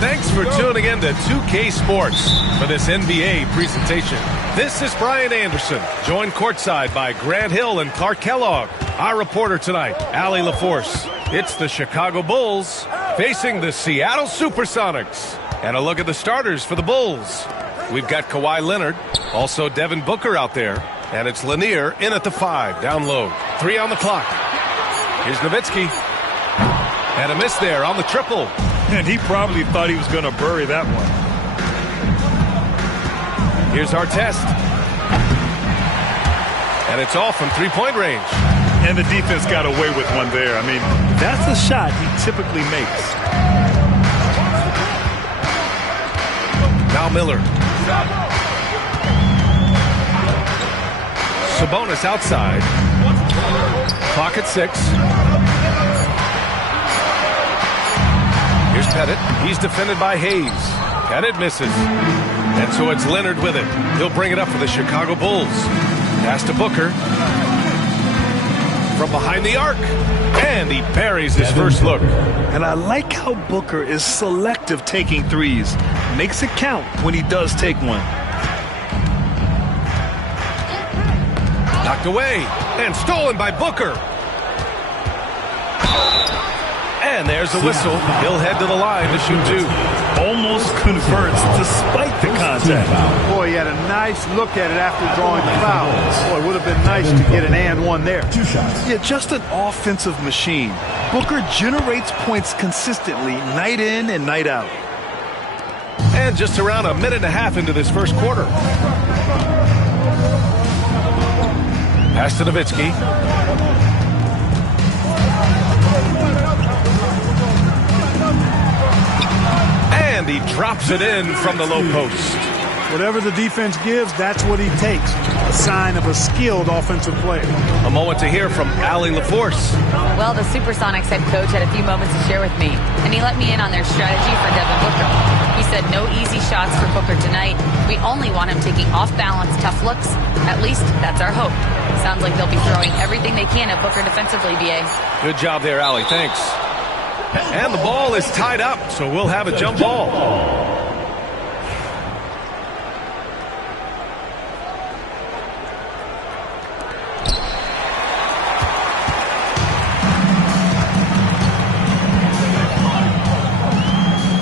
Thanks for tuning in to 2K Sports for this NBA presentation. This is Brian Anderson, joined courtside by Grant Hill and Clark Kellogg. Our reporter tonight, Allie LaForce. It's the Chicago Bulls facing the Seattle Supersonics. And a look at the starters for the Bulls. We've got Kawhi Leonard, also Devin Booker out there, and it's Lanier in at the 5, down low. 3 on the clock. Here's Nowitzki. And a miss there on the triple. And he probably thought he was going to bury that one. Here's Artest. And it's off from three-point range. And the defense got away with one there. I mean, that's a shot he typically makes. Now Miller. Sabonis outside. Clock at 6. Here's Pettit. He's defended by Hayes. Pettit misses. And so it's Leonard with it. He'll bring it up for the Chicago Bulls. Pass to Booker. From behind the arc. And he buries his first look. And I like how Booker is selective taking threes. Makes it count when he does take one. Knocked away. And stolen by Booker. And there's a whistle. He'll head to the line to shoot 2. Almost converts despite the contact. Boy, he had a nice look at it after drawing the foul. Boy, it would have been nice to get an and one there. 2 shots. Yeah, just an offensive machine. Booker generates points consistently, night in and night out. And just around a minute and a half into this first quarter. Pass to Nowitzki. And he drops it in from the low post. Whatever the defense gives, that's what he takes. A sign of a skilled offensive player. A moment to hear from Allie LaForce. Well, the Supersonics head coach had a few moments to share with me, and he let me in on their strategy for Devin Booker. He said no easy shots for Booker tonight. We only want him taking off-balance tough looks. At least that's our hope. Sounds like they'll be throwing everything they can at Booker defensively, BA. Good job there, Allie. Thanks. And the ball is tied up, so we'll have a jump ball.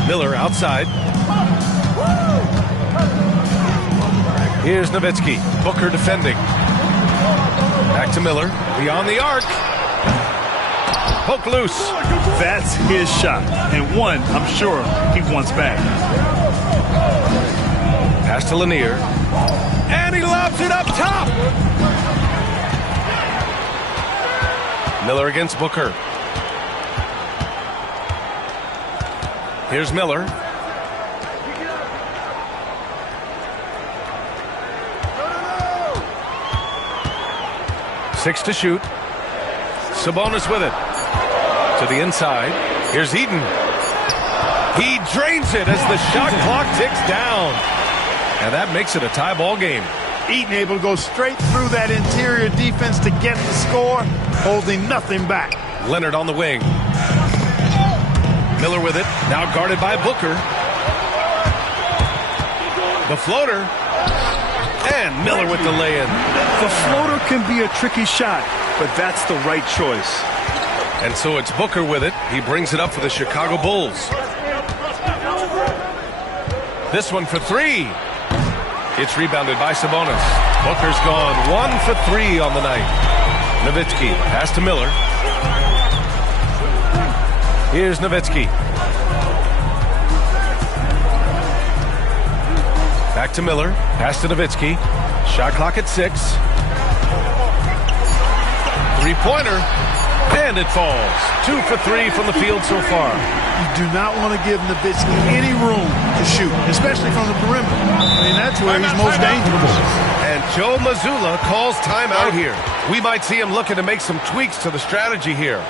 Miller outside. Here's Nowitzki. Booker defending. Back to Miller. Beyond the arc. Poke loose. That's his shot. And one, I'm sure, he wants back. Pass to Lanier. And he lobs it up top. Miller against Booker. Here's Miller. Six to shoot. Sabonis with it. To the inside. Here's Eaton. He drains it as the shot clock ticks down. And that makes it a tie ball game. Eaton able to go straight through that interior defense to get the score, holding nothing back. Leonard on the wing. Miller with it. Now guarded by Booker. The floater. And Miller with the lay-in. The floater can be a tricky shot, but that's the right choice. And so it's Booker with it. He brings it up for the Chicago Bulls. This one for 3. It's rebounded by Sabonis. Booker's gone 1 for 3 on the night. Nowitzki, pass to Miller. Here's Nowitzki. Back to Miller. Pass to Nowitzki. Shot clock at 6. Three-pointer. And it falls. 2 for 3 from the field so far. You do not want to give Nowitzki any room to shoot, especially from the perimeter. I mean, that's where he's most dangerous. And Joe Mazzulla calls timeout here. We might see him looking to make some tweaks to the strategy here.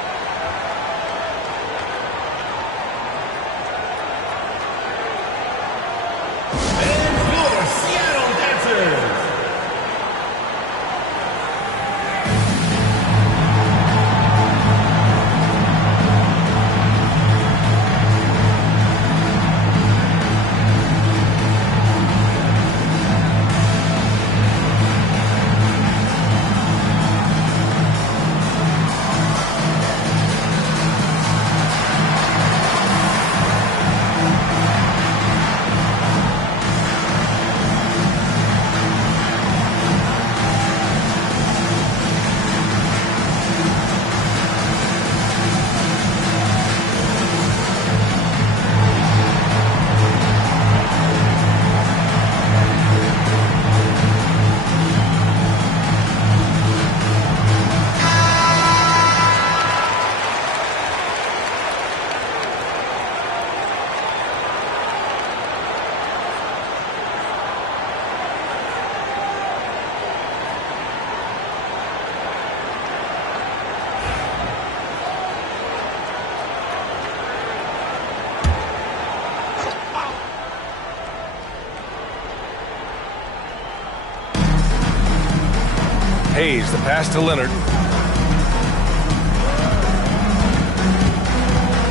Hayes, the pass to Leonard.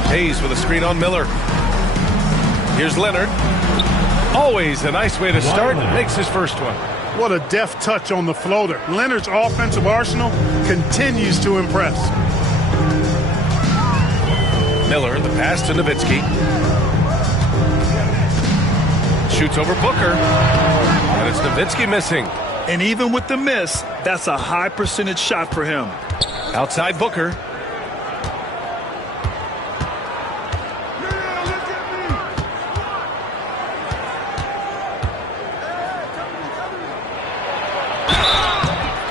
Hayes with a screen on Miller. Here's Leonard. Always a nice way to start. Makes his first one. What a deft touch on the floater. Leonard's offensive arsenal continues to impress. Miller, the pass to Nowitzki. Shoots over Booker. And it's Nowitzki missing. And even with the miss, that's a high percentage shot for him. Outside Booker.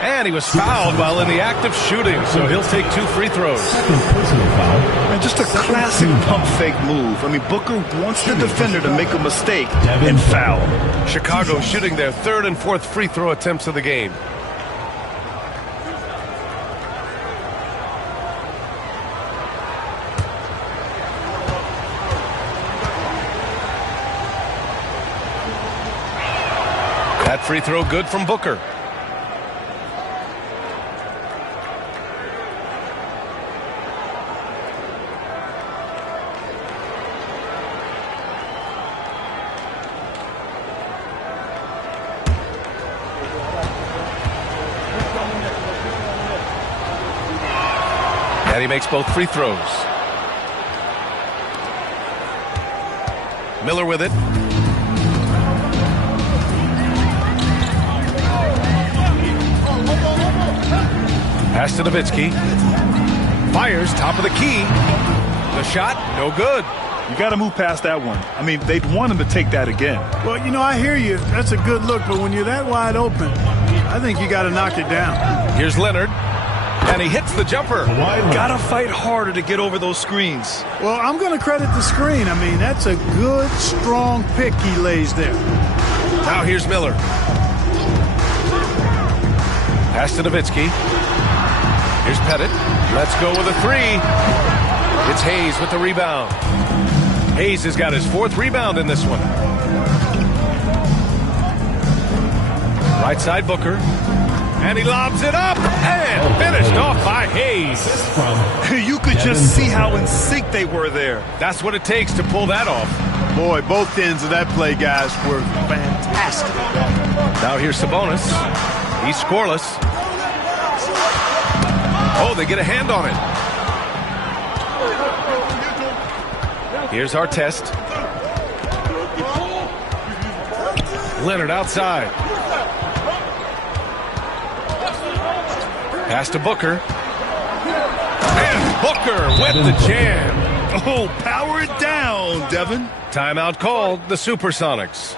And he was fouled while in the act of shooting, so he'll take 2 free throws. And just a classic pump fake move. I mean, Booker wants the defender to make a mistake and foul. Chicago shooting their 3rd and 4th free throw attempts of the game. That free throw good from Booker. And he makes both free throws. Miller with it. Pass to Nowitzki. Fires, top of the key. The shot, no good. You got to move past that one. I mean, they'd want him to take that again. Well, you know, I hear you. That's a good look, but when you're that wide open, I think you got to knock it down. Here's Leonard. And he hits the jumper. Gotta fight harder to get over those screens. Well, I'm going to credit the screen. I mean, that's a good, strong pick he lays there. Now here's Miller. Pass to Nowitzki. Here's Pettit. Let's go with a 3. It's Hayes with the rebound. Hayes has got his 4th rebound in this one. Right side Booker. And he lobs it up and finished off by Hayes. You could just see how in sync they were there. That's what it takes to pull that off. Boy, both ends of that play, guys, were fantastic. Now here's Sabonis. He's scoreless. Oh, they get a hand on it. Here's Artest. Leonard outside. Pass to Booker. And Booker with the jam. Oh, power it down, Devin. Timeout called, the Supersonics.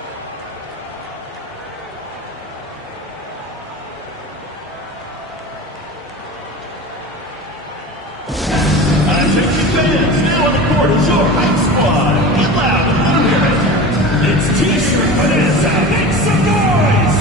Attention fans, now on the court is your hype squad. Get loud and hear it. It's T-shirt Vanessa. Make some noise.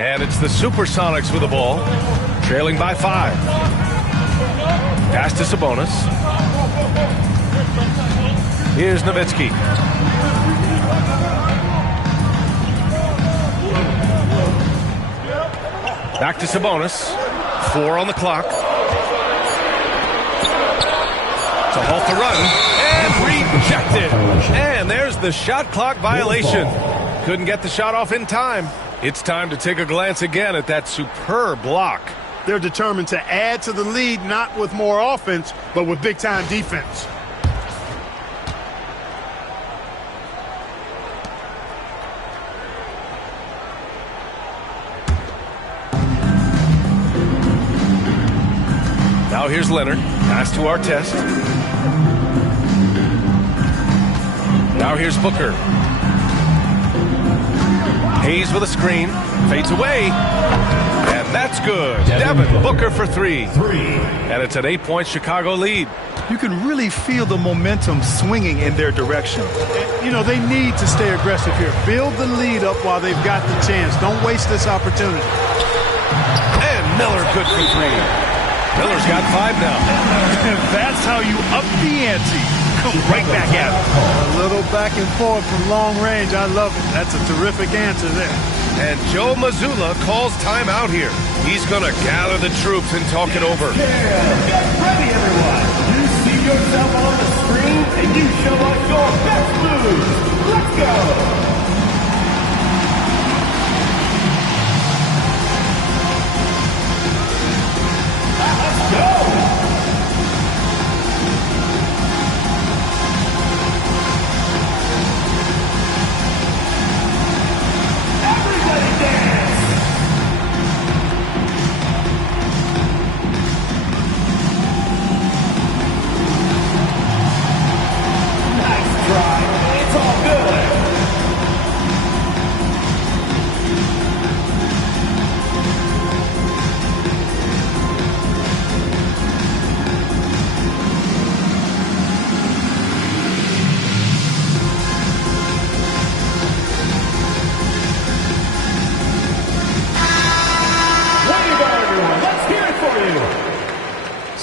And it's the Supersonics with the ball, trailing by 5. Pass to Sabonis. Here's Nowitzki. Back to Sabonis. 4 on the clock. To halt the run. And rejected. And there's the shot clock violation. Couldn't get the shot off in time. It's time to take a glance again at that superb block. They're determined to add to the lead, not with more offense, but with big-time defense. Now here's Leonard. Pass to Artest. Now here's Booker. Hayes with a screen. Fades away. And that's good. Devin Booker for 3. And it's an 8-point Chicago lead. You can really feel the momentum swinging in their direction. You know, they need to stay aggressive here. Build the lead up while they've got the chance. Don't waste this opportunity. And Miller good for 3. Miller's got 5 now. That's how you up the ante. Come right back at him. A little back and forth from long range. I love it. That's a terrific answer there. And Joe Mazzulla calls timeout here. He's going to gather the troops and talk it over. Get ready, everyone. You see yourself on the screen, and you show us your best moves. Let's go.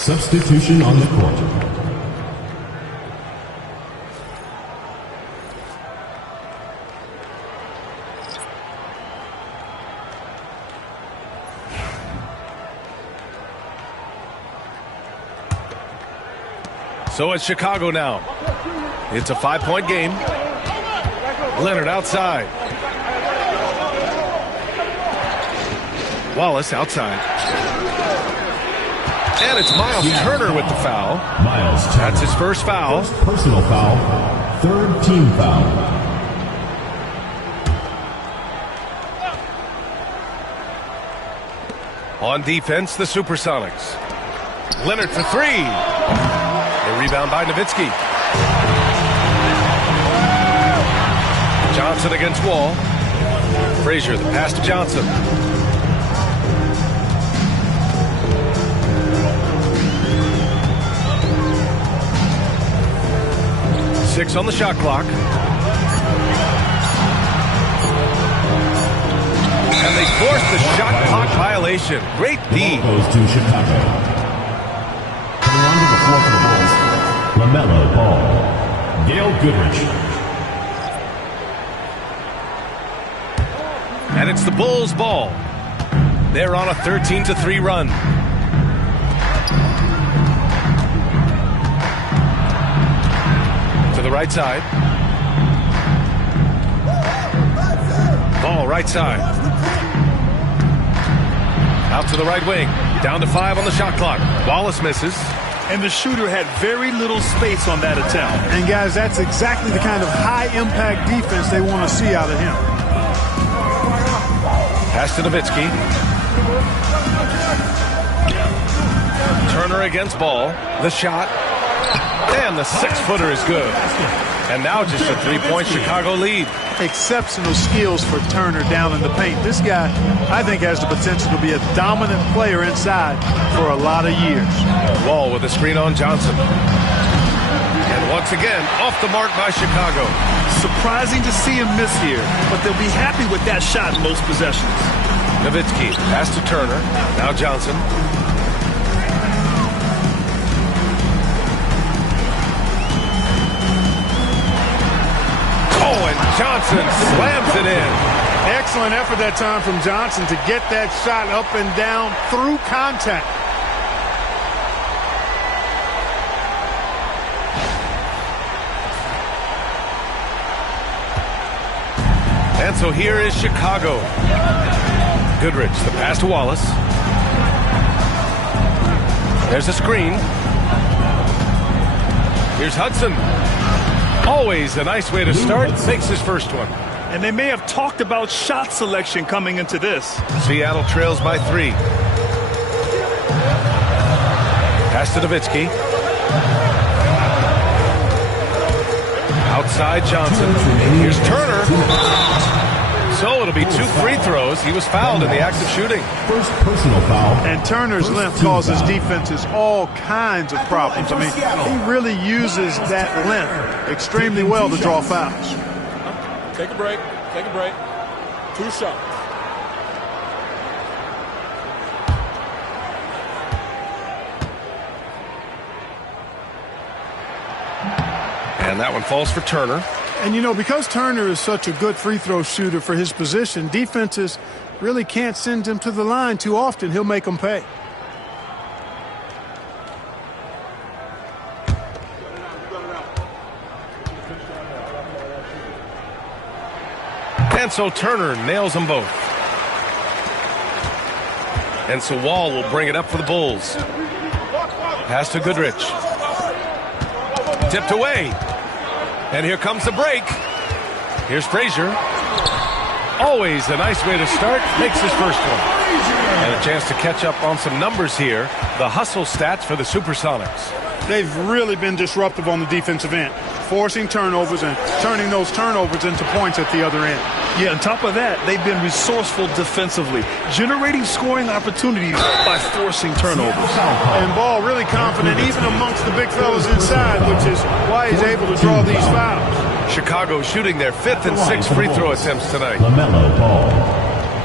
Substitution on the court. So it's Chicago now. It's a 5-point game. Leonard outside. Wallace outside. And it's Miles Turner with the foul. Miles Turner. That's his first foul. First personal foul. 3rd team foul. On defense, the Supersonics. Leonard for 3. A rebound by Nowitzki. Johnson against Wall. Frazier, the pass to Johnson. Six on the shot clock. And they force the shot clock violation. Great D. Goes to Chicago. Coming onto the floor for the Bulls, LaMelo Ball. Gail Goodrich. And it's the Bulls' ball. They're on a 13-3 run. To the right side. Ball right side. Out to the right wing. Down to 5 on the shot clock. Wallace misses. And the shooter had very little space on that attempt. And guys, that's exactly the kind of high-impact defense they want to see out of him. Pass to Nowitzki. Turner against Ball. The shot. And the 6-footer is good. And now just a 3-point Chicago lead. Exceptional skills for Turner down in the paint. This guy, I think, has the potential to be a dominant player inside for a lot of years. Wall with a screen on Johnson. And once again, off the mark by Chicago. Surprising to see him miss here, but they'll be happy with that shot most possessions. Nowitzki, pass to Turner. Now Johnson. And Johnson slams it in. Excellent effort that time from Johnson to get that shot up and down through contact. And so here is Chicago. Goodrich, the pass to Wallace. There's a screen. Here's Hudson. Always a nice way to start. Makes his first one. And they may have talked about shot selection coming into this. Seattle trails by 3. Pass to Nowitzki. Outside Johnson. Here's Turner. So it'll be 2 free throws. He was fouled in the act of shooting. First personal foul. And Turner's length causes defenses all kinds of problems. I mean, he really uses that length extremely well to draw fouls. Take a break. Take a break. 2 shots. And that one falls for Turner. And, you know, because Turner is such a good free throw shooter for his position, defenses really can't send him to the line too often. He'll make them pay. And so Turner nails them both. And so Wall will bring it up for the Bulls. Pass to Goodrich. Tipped away. And here comes the break. Here's Frazier. Always a nice way to start. Makes his first one. And a chance to catch up on some numbers here. The hustle stats for the Supersonics. They've really been disruptive on the defensive end, forcing turnovers and turning those turnovers into points at the other end. Yeah, on top of that, they've been resourceful defensively, generating scoring opportunities by forcing turnovers. And Ball really confident even amongst the big fellas inside, which is why he's able to draw these fouls. Chicago shooting their 5th and 6th free throw attempts tonight. LaMelo Ball.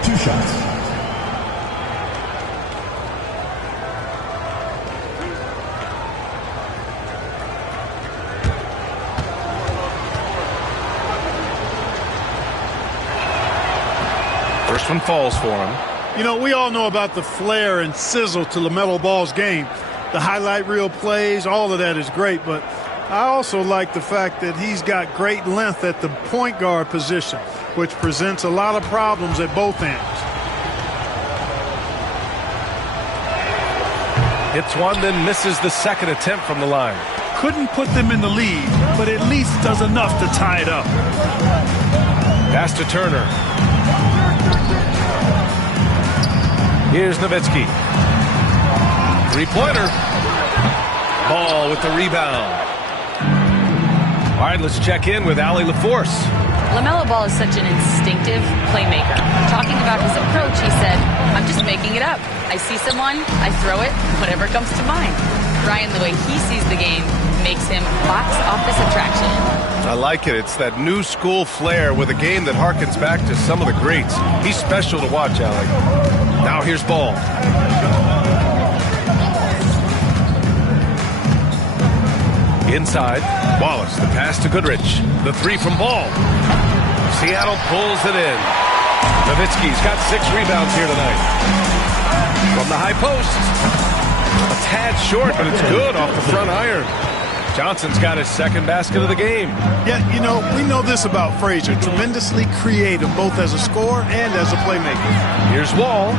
2 shots. First one falls for him. You know, we all know about the flair and sizzle to LaMelo Ball's game. The highlight reel plays, all of that is great, but I also like the fact that he's got great length at the point guard position, which presents a lot of problems at both ends. Hits one, then misses the second attempt from the line. Couldn't put them in the lead, but at least does enough to tie it up. Pass to Turner. Here's Nowitzki. 3-pointer. Ball with the rebound. All right, let's check in with Allie LaForce. LaMelo Ball is such an instinctive playmaker. Talking about his approach, he said, I'm just making it up. I see someone, I throw it, whatever comes to mind. Ryan, the way he sees the game makes him box office attraction. I like it. It's that new school flair with a game that harkens back to some of the greats. He's special to watch, Allie. Now here's Ball. Inside, Wallace, the pass to Goodrich. The 3 from Ball. Seattle pulls it in. Nowitzki's got 6 rebounds here tonight. From the high post. A tad short, but it's good off the front iron. Johnson's got his second basket of the game. Yeah, you know, we know this about Frazier. Tremendously creative, both as a scorer and as a playmaker. Here's Wall.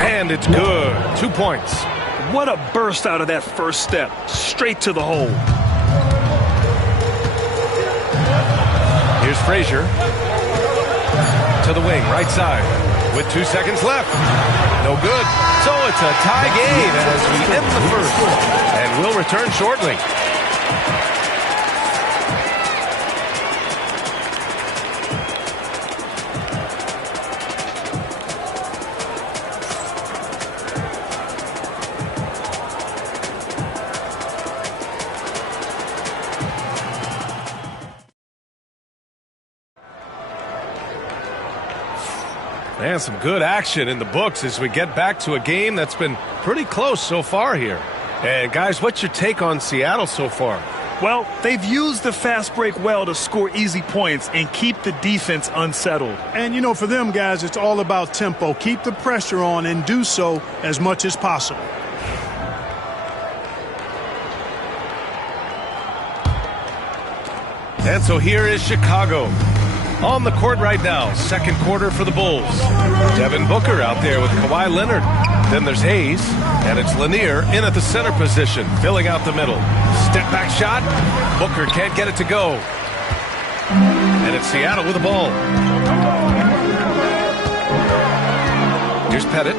And it's good. 2 points. What a burst out of that first step. Straight to the hole. Here's Frazier. To the wing, right side. With 2 seconds left. No good. So it's a tie game as we end the first. And we'll return shortly. And some good action in the books as we get back to a game that's been pretty close so far here. And guys, what's your take on Seattle so far? Well, they've used the fast break well to score easy points and keep the defense unsettled. And, you know, for them guys, it's all about tempo. Keep the pressure on and do so as much as possible. And so here is Chicago. On the court right now, second quarter for the Bulls. Devin Booker out there with Kawhi Leonard. Then there's Hayes, and it's Lanier in at the center position, filling out the middle. Step back shot. Booker can't get it to go. And it's Seattle with the ball. Here's Pettit.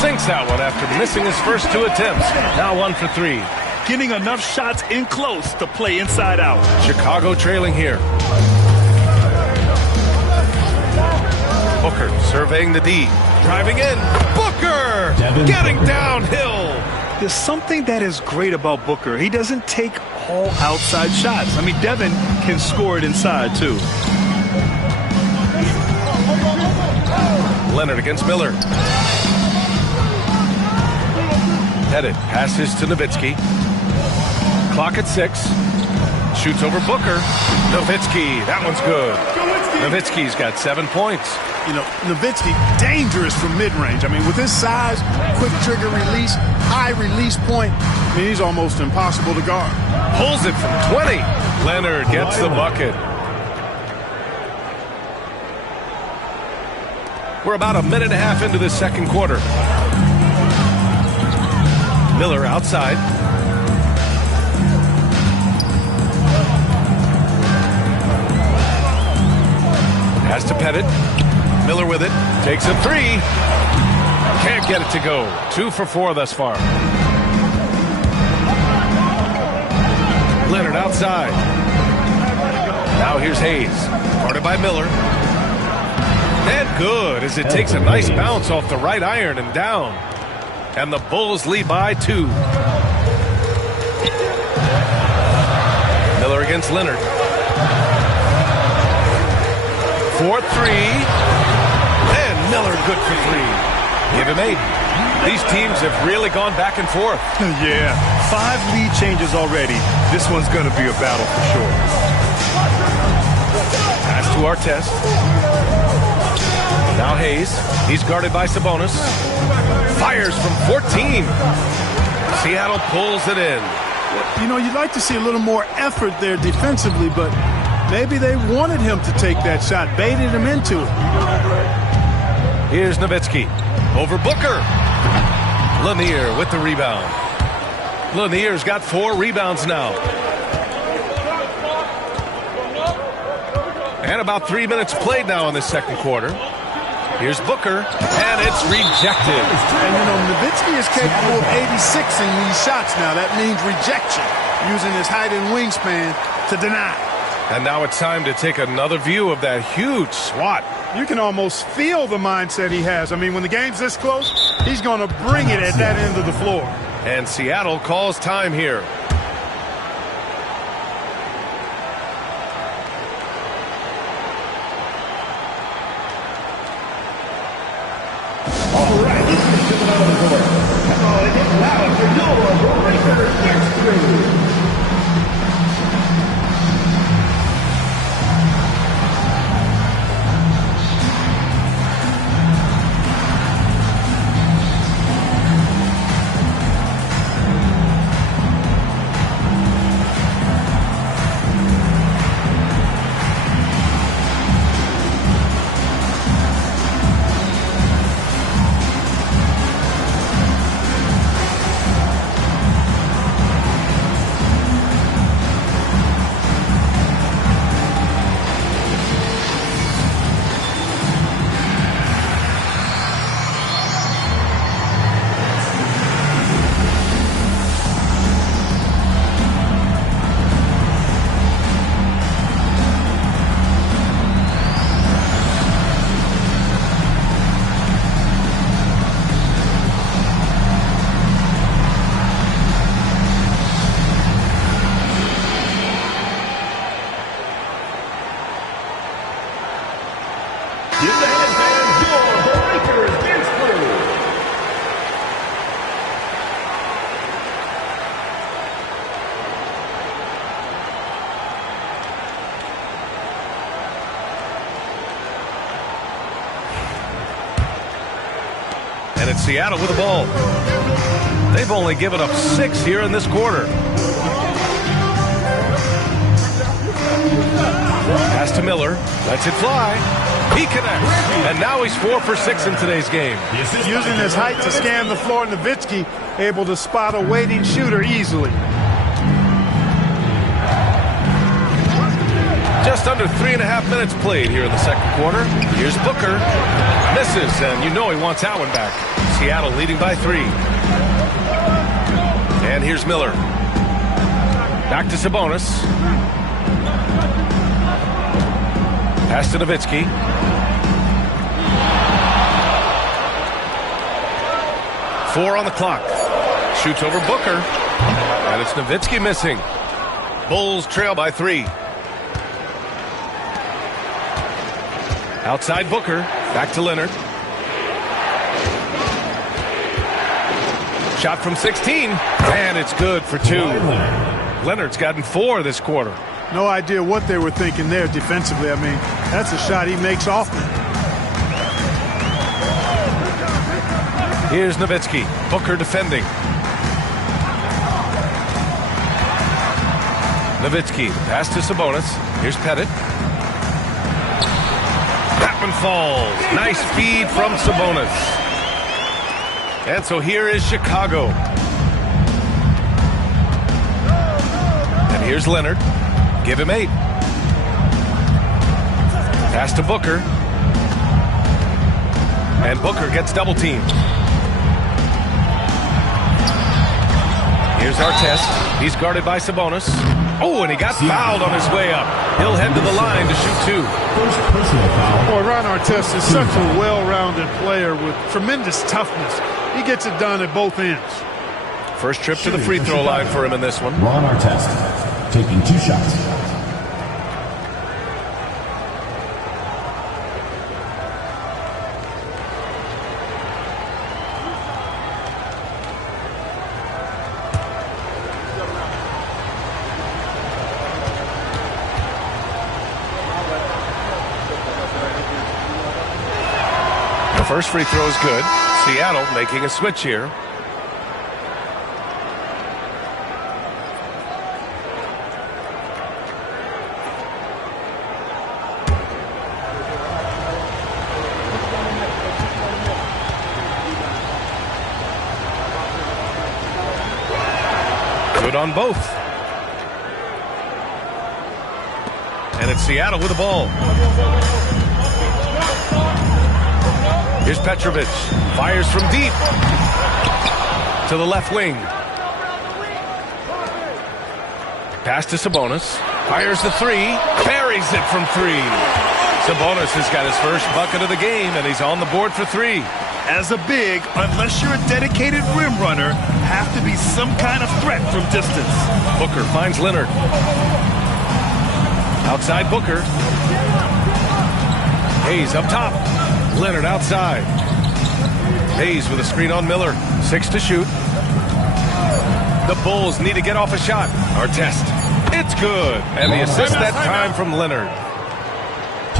Sinks that one after missing his first 2 attempts. Now 1 for 3. Getting enough shots in close to play inside out. Chicago trailing here. Booker surveying the D. Driving in. Booker getting downhill. There's something that is great about Booker. He doesn't take all outside shots. I mean, Devin can score it inside, too. Leonard against Miller. Pettit passes to Nowitzki. Clock at 6. Shoots over Booker. Nowitzki, that one's good. Nowitzki's got 7 points. You know, Nowitzki, dangerous from mid-range. I mean, with his size, quick trigger release, high release point, I mean, he's almost impossible to guard. Pulls it from 20. Leonard gets the bucket. We're about a minute and a half into the second quarter. Miller outside. Pass to Pettit. Miller with it. Takes a 3. Can't get it to go. 2 for 4 thus far. Leonard outside. Now here's Hayes. Guarded by Miller. And good as it takes a nice bounce off the right iron and down. And the Bulls lead by 2. Miller against Leonard. 4-3. And Miller good for 3. Give him 8. These teams have really gone back and forth. Yeah, 5 lead changes already. This one's going to be a battle for sure. Pass to Artest. Now Hayes. He's guarded by Sabonis. Fires from 14. Seattle pulls it in. You know, you'd like to see a little more effort there defensively, but maybe they wanted him to take that shot, baited him into it. Here's Nowitzki. Over Booker. Lanier with the rebound. Lanier's got 4 rebounds now. And about 3 minutes played now in the second quarter. Here's Booker, and it's rejected. And, you know, Nowitzki is capable of 86ing these shots now. That means rejection, using his height and wingspan to deny. And now it's time to take another view of that huge swat. You can almost feel the mindset he has. I mean, when the game's this close, he's going to bring it at that end of the floor. And Seattle calls time here. All right, this is the middle of the court. Calling it loud for your breaker history. And it's Seattle with the ball. They've only given up 6 here in this quarter. Pass to Miller. Lets it fly. He connects. And now he's 4 for 6 in today's game. Using his height to scan the floor, Nowitzki able to spot a waiting shooter easily. Just under 3.5 minutes played here in the second quarter. Here's Booker. Misses, and you know he wants that one back. Seattle leading by 3. And here's Miller. Back to Sabonis. Pass to Nowitzki. Four on the clock. Shoots over Booker. And it's Nowitzki missing. Bulls trail by 3. Outside Booker. Back to Leonard. Shot from 16. And it's good for 2. Leonard's gotten 4 this quarter. No idea what they were thinking there defensively. I mean, that's a shot he makes often. Here's Nowitzki. Booker defending. Nowitzki. Pass to Sabonis. Here's Pettit. That one falls. Nice feed from Sabonis. And so here is Chicago. And here's Leonard. Give him 8. Pass to Booker. And Booker gets double teamed. Here's Artest. He's guarded by Sabonis. Oh, and he got fouled on his way up. He'll head to the line to shoot 2. First personal foul. Boy, Ron Artest is such a well-rounded player with tremendous toughness. He gets it done at both ends. First trip to the free throw line for him in this one. Ron Artest taking 2 shots. First free throw is good. Seattle making a switch here. Good on both. And it's Seattle with the ball. Here's Petrovic. Fires from deep. To the left wing. Pass to Sabonis. Fires the 3. Buries it from 3. Sabonis has got his first bucket of the game, and he's on the board for 3. As a big, unless you're a dedicated rim runner, have to be some kind of threat from distance. Booker finds Leonard. Outside Booker. Hayes up top. Leonard outside. Hayes with a screen on Miller. 6 to shoot. The Bulls need to get off a shot. Artest. It's good. And the assist that time from Leonard.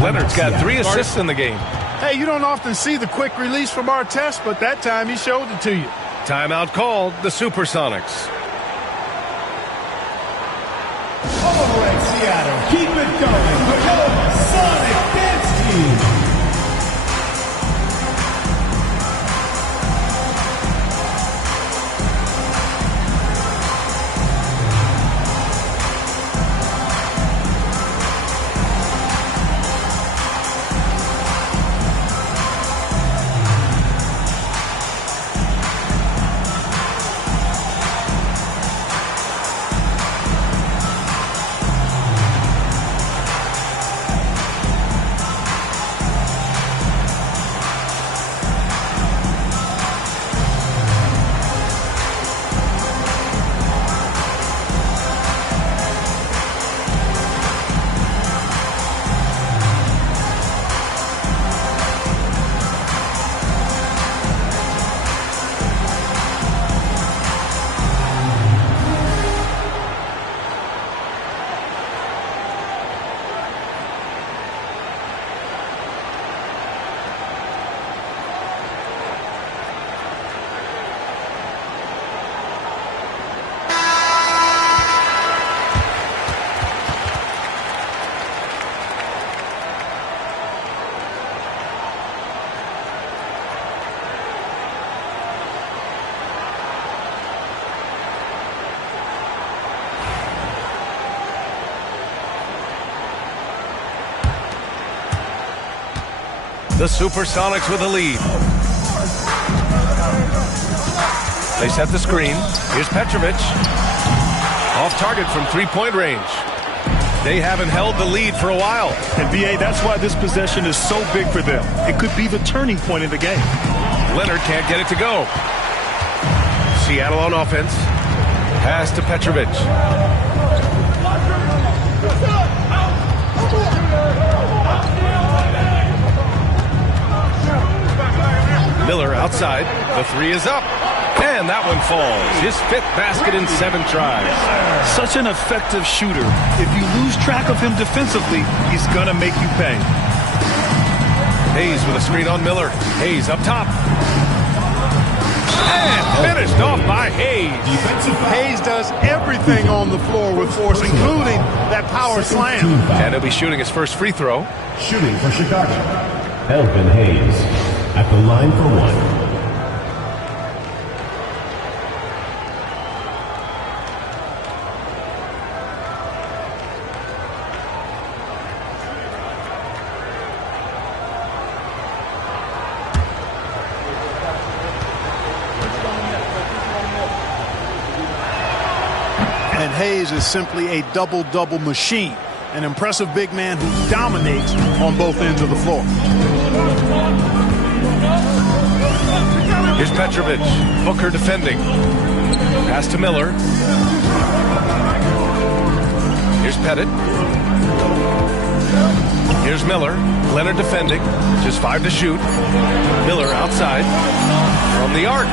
Leonard's got 3 assists in the game. Hey, you don't often see the quick release from Artest, but that time he showed it to you. Timeout called. The Supersonics. All right, Seattle, keep it going. The Sonic Dance Team. The Supersonics with a lead. They set the screen. Here's Petrovic. Off target from three-point range. They haven't held the lead for a while. And BA, that's why this possession is so big for them. It could be the turning point in the game. Leonard can't get it to go. Seattle on offense. Pass to Petrovic. Miller outside. The three is up. And that one falls. His fifth basket in 7 tries. Such an effective shooter. If you lose track of him defensively, he's going to make you pay. Hayes with a screen on Miller. Hayes up top. And finished off by Hayes. Hayes does everything on the floor with force, including that power slam. And he'll be shooting his first free throw. Shooting for Chicago, Elvin Hayes at the line for one. And Hayes is simply a double-double machine. An impressive big man who dominates on both ends of the floor. Here's Petrovic. Booker defending. Pass to Miller. Here's Pettit. Here's Miller. Leonard defending. Just 5 to shoot. Miller outside. From the arc.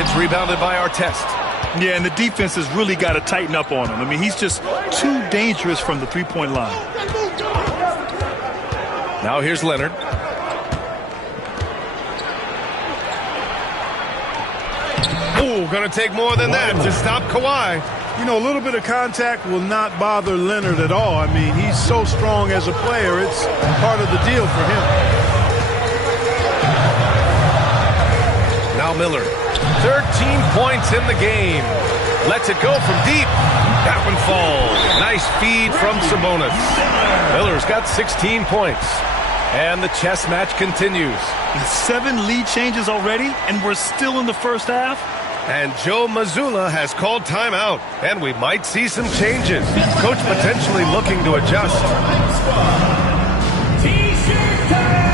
It's rebounded by Artest. Yeah, and the defense has really got to tighten up on him. I mean, he's just too dangerous from the three-point line. Now here's Leonard. Ooh, gonna take more than that to stop Kawhi. You know, a little bit of contact will not bother Leonard at all. I mean, he's so strong as a player. It's part of the deal for him. Now Miller. 13 points in the game. Lets it go from deep. That one falls. Nice feed from Sabonis. Miller's got 16 points. And the chess match continues. 7 lead changes already, and we're still in the first half. And Joe Mazzulla has called timeout. And we might see some changes. Coach potentially looking to adjust. T-shirt time!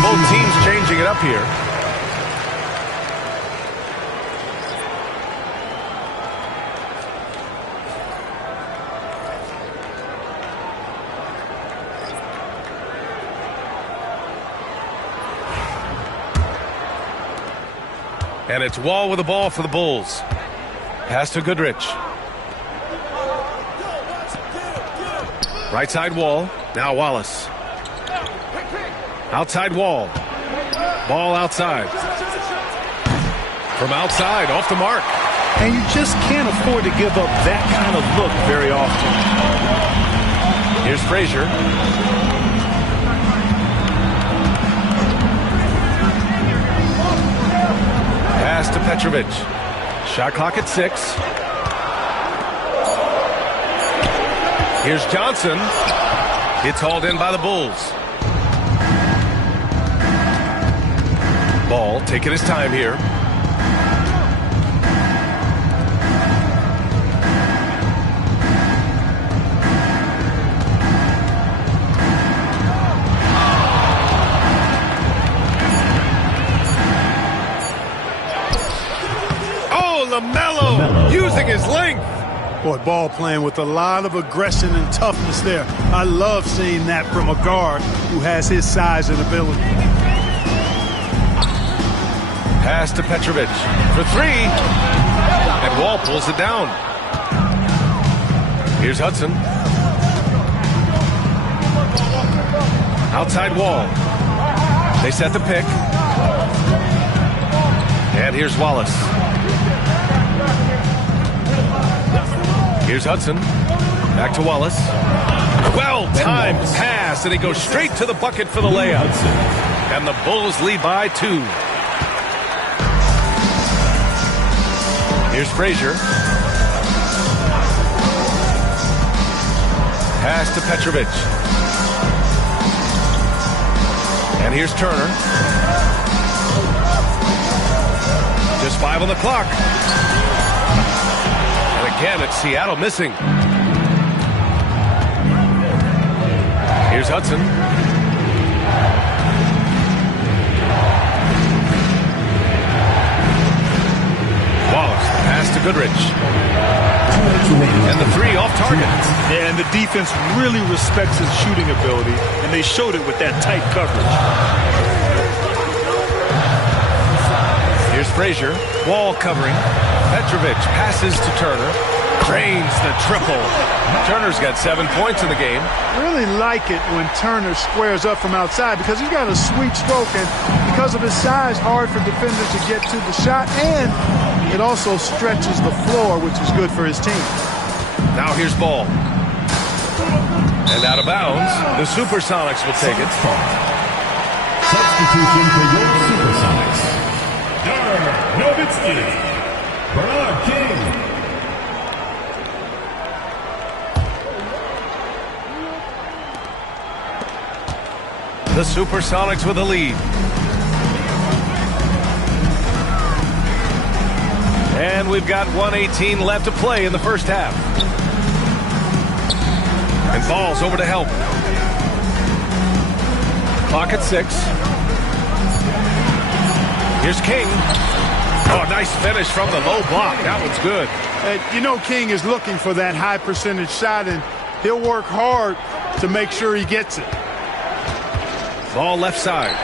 Both teams changing it up here. And it's Wall with the ball for the Bulls. Pass to Goodrich. Right side Wall. Now Wallace. Outside Wall. Ball outside. From outside, off the mark. And you just can't afford to give up that kind of look very often. Here's Frazier. Pass to Petrovic. Shot clock at 6. Here's Johnson. It's hauled in by the Bulls. Ball taking his time here. his length. Boy, ball playing with a lot of aggression and toughness there. I love seeing that from a guard who has his size and ability. Pass to Petrovic for three. And Wall pulls it down. Here's Hudson. Outside Wall. They set the pick. And here's Wallace. Here's Hudson. Back to Wallace. Well-timed pass, and he goes straight to the bucket for the layup. And the Bulls lead by 2. Here's Frazier. Pass to Petrovic. And here's Turner. Just 5 on the clock. And again, it's Seattle missing. Here's Hudson. Wallace, pass to Goodrich. And the three off target. Yeah, and the defense really respects his shooting ability, and they showed it with that tight coverage. Here's Frazier. Wall covering. Petrovic passes to Turner. Drains the triple. Turner's got 7 points in the game. Really like it when Turner squares up from outside because he's got a sweet stroke, and because of his size, hard for defenders to get to the shot, and it also stretches the floor, which is good for his team. Now here's Ball. And out of bounds, the Supersonics will take it. Substitution for your Supersonics. Nowitzki. Bernard King. The Supersonics with a lead. And we've got 1:18 left to play in the first half. And Ball's over to help. Clock at 6. Here's King. Oh, nice finish from the low block. That one's good. You know King is looking for that high percentage shot, and he'll work hard to make sure he gets it. Ball left side.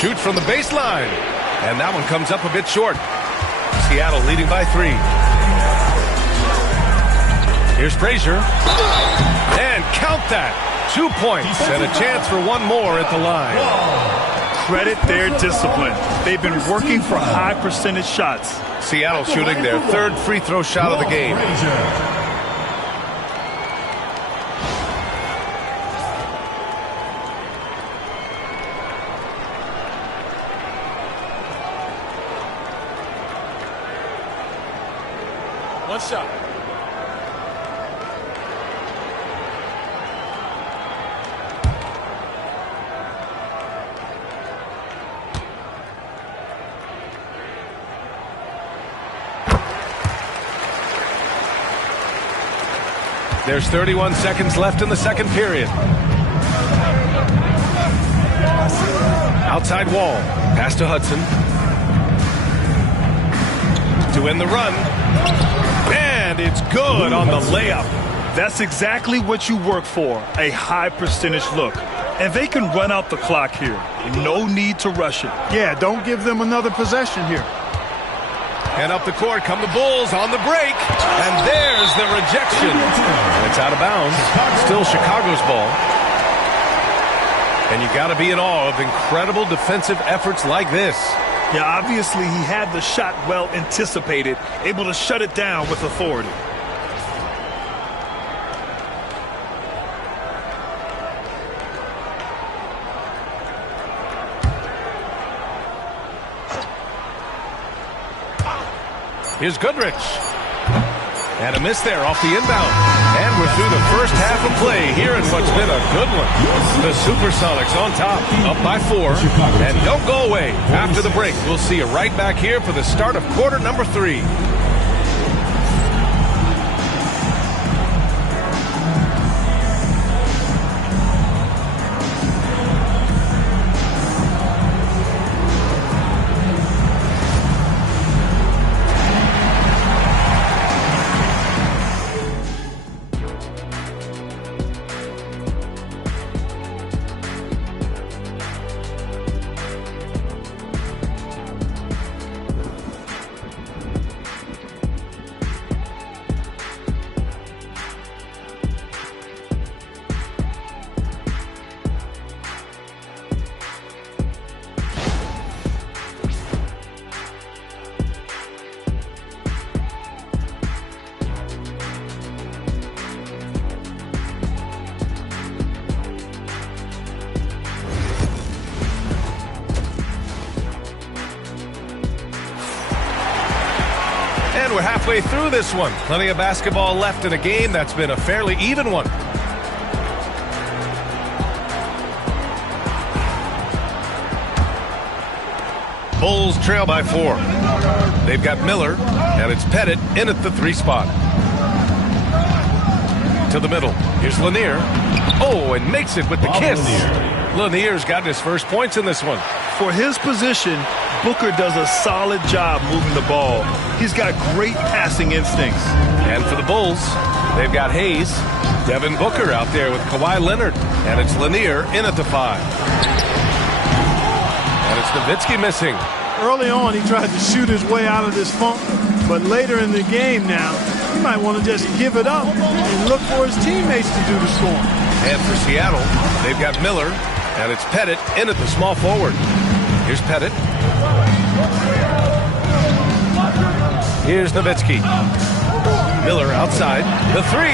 Shoot from the baseline. And that one comes up a bit short. Seattle leading by 3. Here's Frazier. And count that. 2 points and a chance for one more at the line. Credit their discipline. They've been working for high percentage shots. Seattle shooting their 3rd free throw shot of the game. One shot. There's 31 seconds left in the second period. Outside Wall. Pass to Hudson. To win the run. And it's good on the layup. That's exactly what you work for, a high percentage look. And they can run out the clock here. No need to rush it. Yeah, don't give them another possession here. And up the court come the Bulls on the break. And there's the rejection. It's out of bounds. Still Chicago's ball. And you got to be in awe of incredible defensive efforts like this. Yeah, obviously he had the shot well anticipated, able to shut it down with authority. Here's Goodrich. And a miss there off the inbound. And we're through the first half of play here in what's been a good one. The Supersonics on top, up by 4. And don't go away. After the break, we'll see you right back here for the start of quarter number 3. And we're halfway through this one. Plenty of basketball left in a game that's been a fairly even one. Bulls trail by 4. They've got Miller, and it's Pettit in at the 3 spot. To the middle. Here's Lanier. Oh, and makes it with the kiss. Lanier's gotten his first points in this one. For his position, Booker does a solid job moving the ball. He's got great passing instincts. And for the Bulls, they've got Hayes, Devin Booker out there with Kawhi Leonard. And it's Lanier in at the 5. And it's Nowitzki missing. Early on, he tried to shoot his way out of this funk, but later in the game now, he might want to just give it up and look for his teammates to do the scoring. And for Seattle, they've got Miller, and it's Pettit in at the small forward. Here's Pettit. Here's Nowitzki. Miller outside. The 3.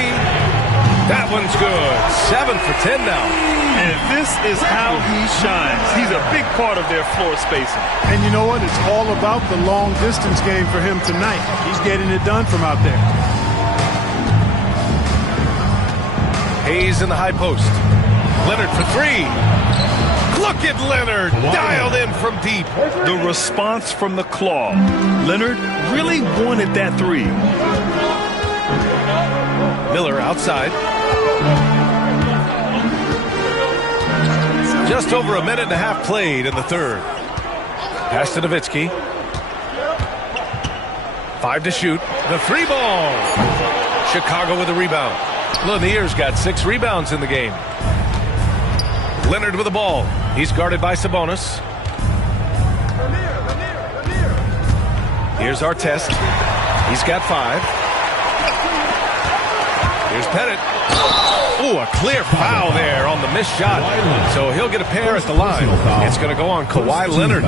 That one's good. 7 for 10 now. And this is how he shines. He's a big part of their floor spacing. And you know what? It's all about the long distance game for him tonight. He's getting it done from out there. Hayes in the high post. Leonard for 3. Look at Leonard. Dialed in from deep. The response from the claw. Leonard really wanted that 3. Miller outside. Just over a minute and a half played in the third. Pass to Nowitzki. 5 to shoot. The 3 ball. Chicago with a rebound. Lanier's got 6 rebounds in the game. Leonard with the ball. He's guarded by Sabonis. Here's Artest. He's got 5. Here's Pettit. Oh, a clear foul there on the missed shot. So he'll get a pair at the line. It's going to go on Kawhi Leonard.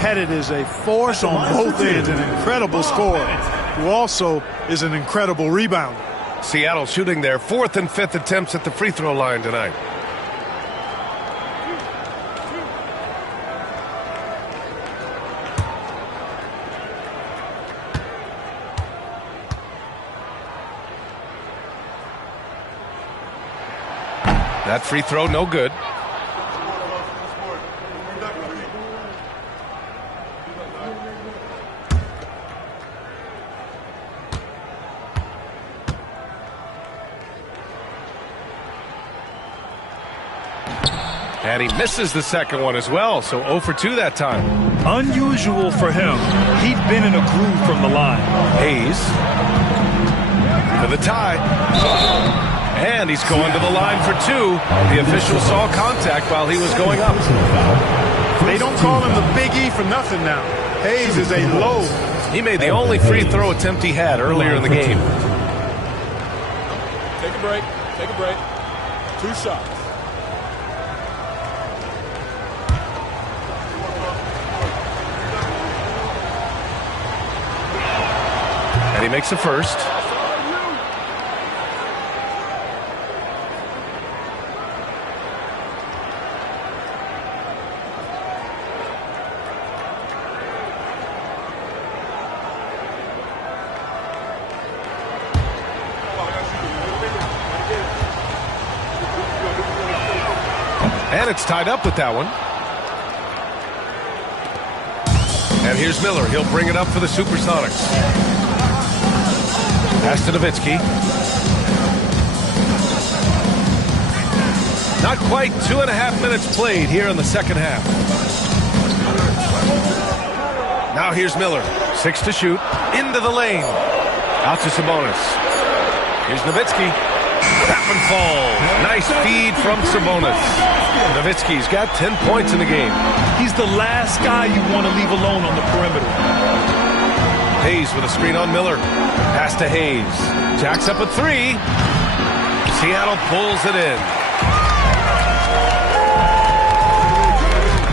Pettit is a force on both ends, an incredible scorer, who also is an incredible rebounder. Seattle shooting their 4th and 5th attempts at the free throw line tonight. That free throw, no good. And he misses the second one as well, so 0 for 2 that time. Unusual for him. He'd been in a groove from the line. Hayes for the tie. And he's going to the line for 2. The official saw contact while he was going up. They don't call him the Big E for nothing now. Hayes is a low. He made the only free throw attempt he had earlier in the game. Take a break. Take a break. 2 shots. And he makes the first. And it's tied up with that one. And here's Miller. He'll bring it up for the Supersonics. Pass to Nowitzki. Not quite 2.5 minutes played here in the second half. Now here's Miller. 6 to shoot. Into the lane. Out to Sabonis. Here's Nowitzki. That one falls. Nice feed from Sabonis. Nowitzki's got 10 points in the game. He's the last guy you want to leave alone on the perimeter. Hayes with a screen on Miller. Pass to Hayes. Jacks up a 3. Seattle pulls it in.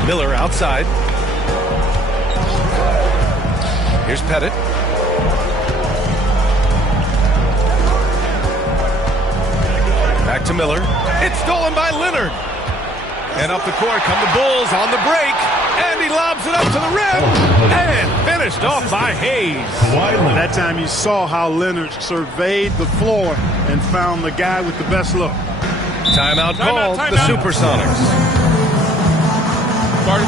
Miller outside. Here's Pettit. Back to Miller. It's stolen by Leonard. And up the court come the Bulls on the break. And he lobs it up to the rim. And finished off by Hayes. That time you saw how Leonard surveyed the floor and found the guy with the best look. Timeout called. The Supersonics. Sorry.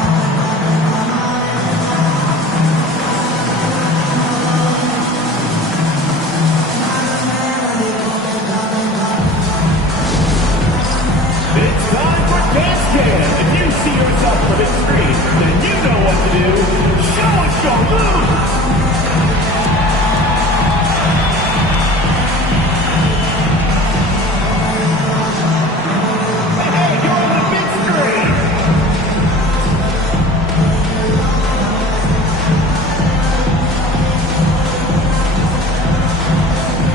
It's time for Dance Jam. If you see yourself on the screen, then you know what to do. Show us your moves. Hey, you're on the big screen.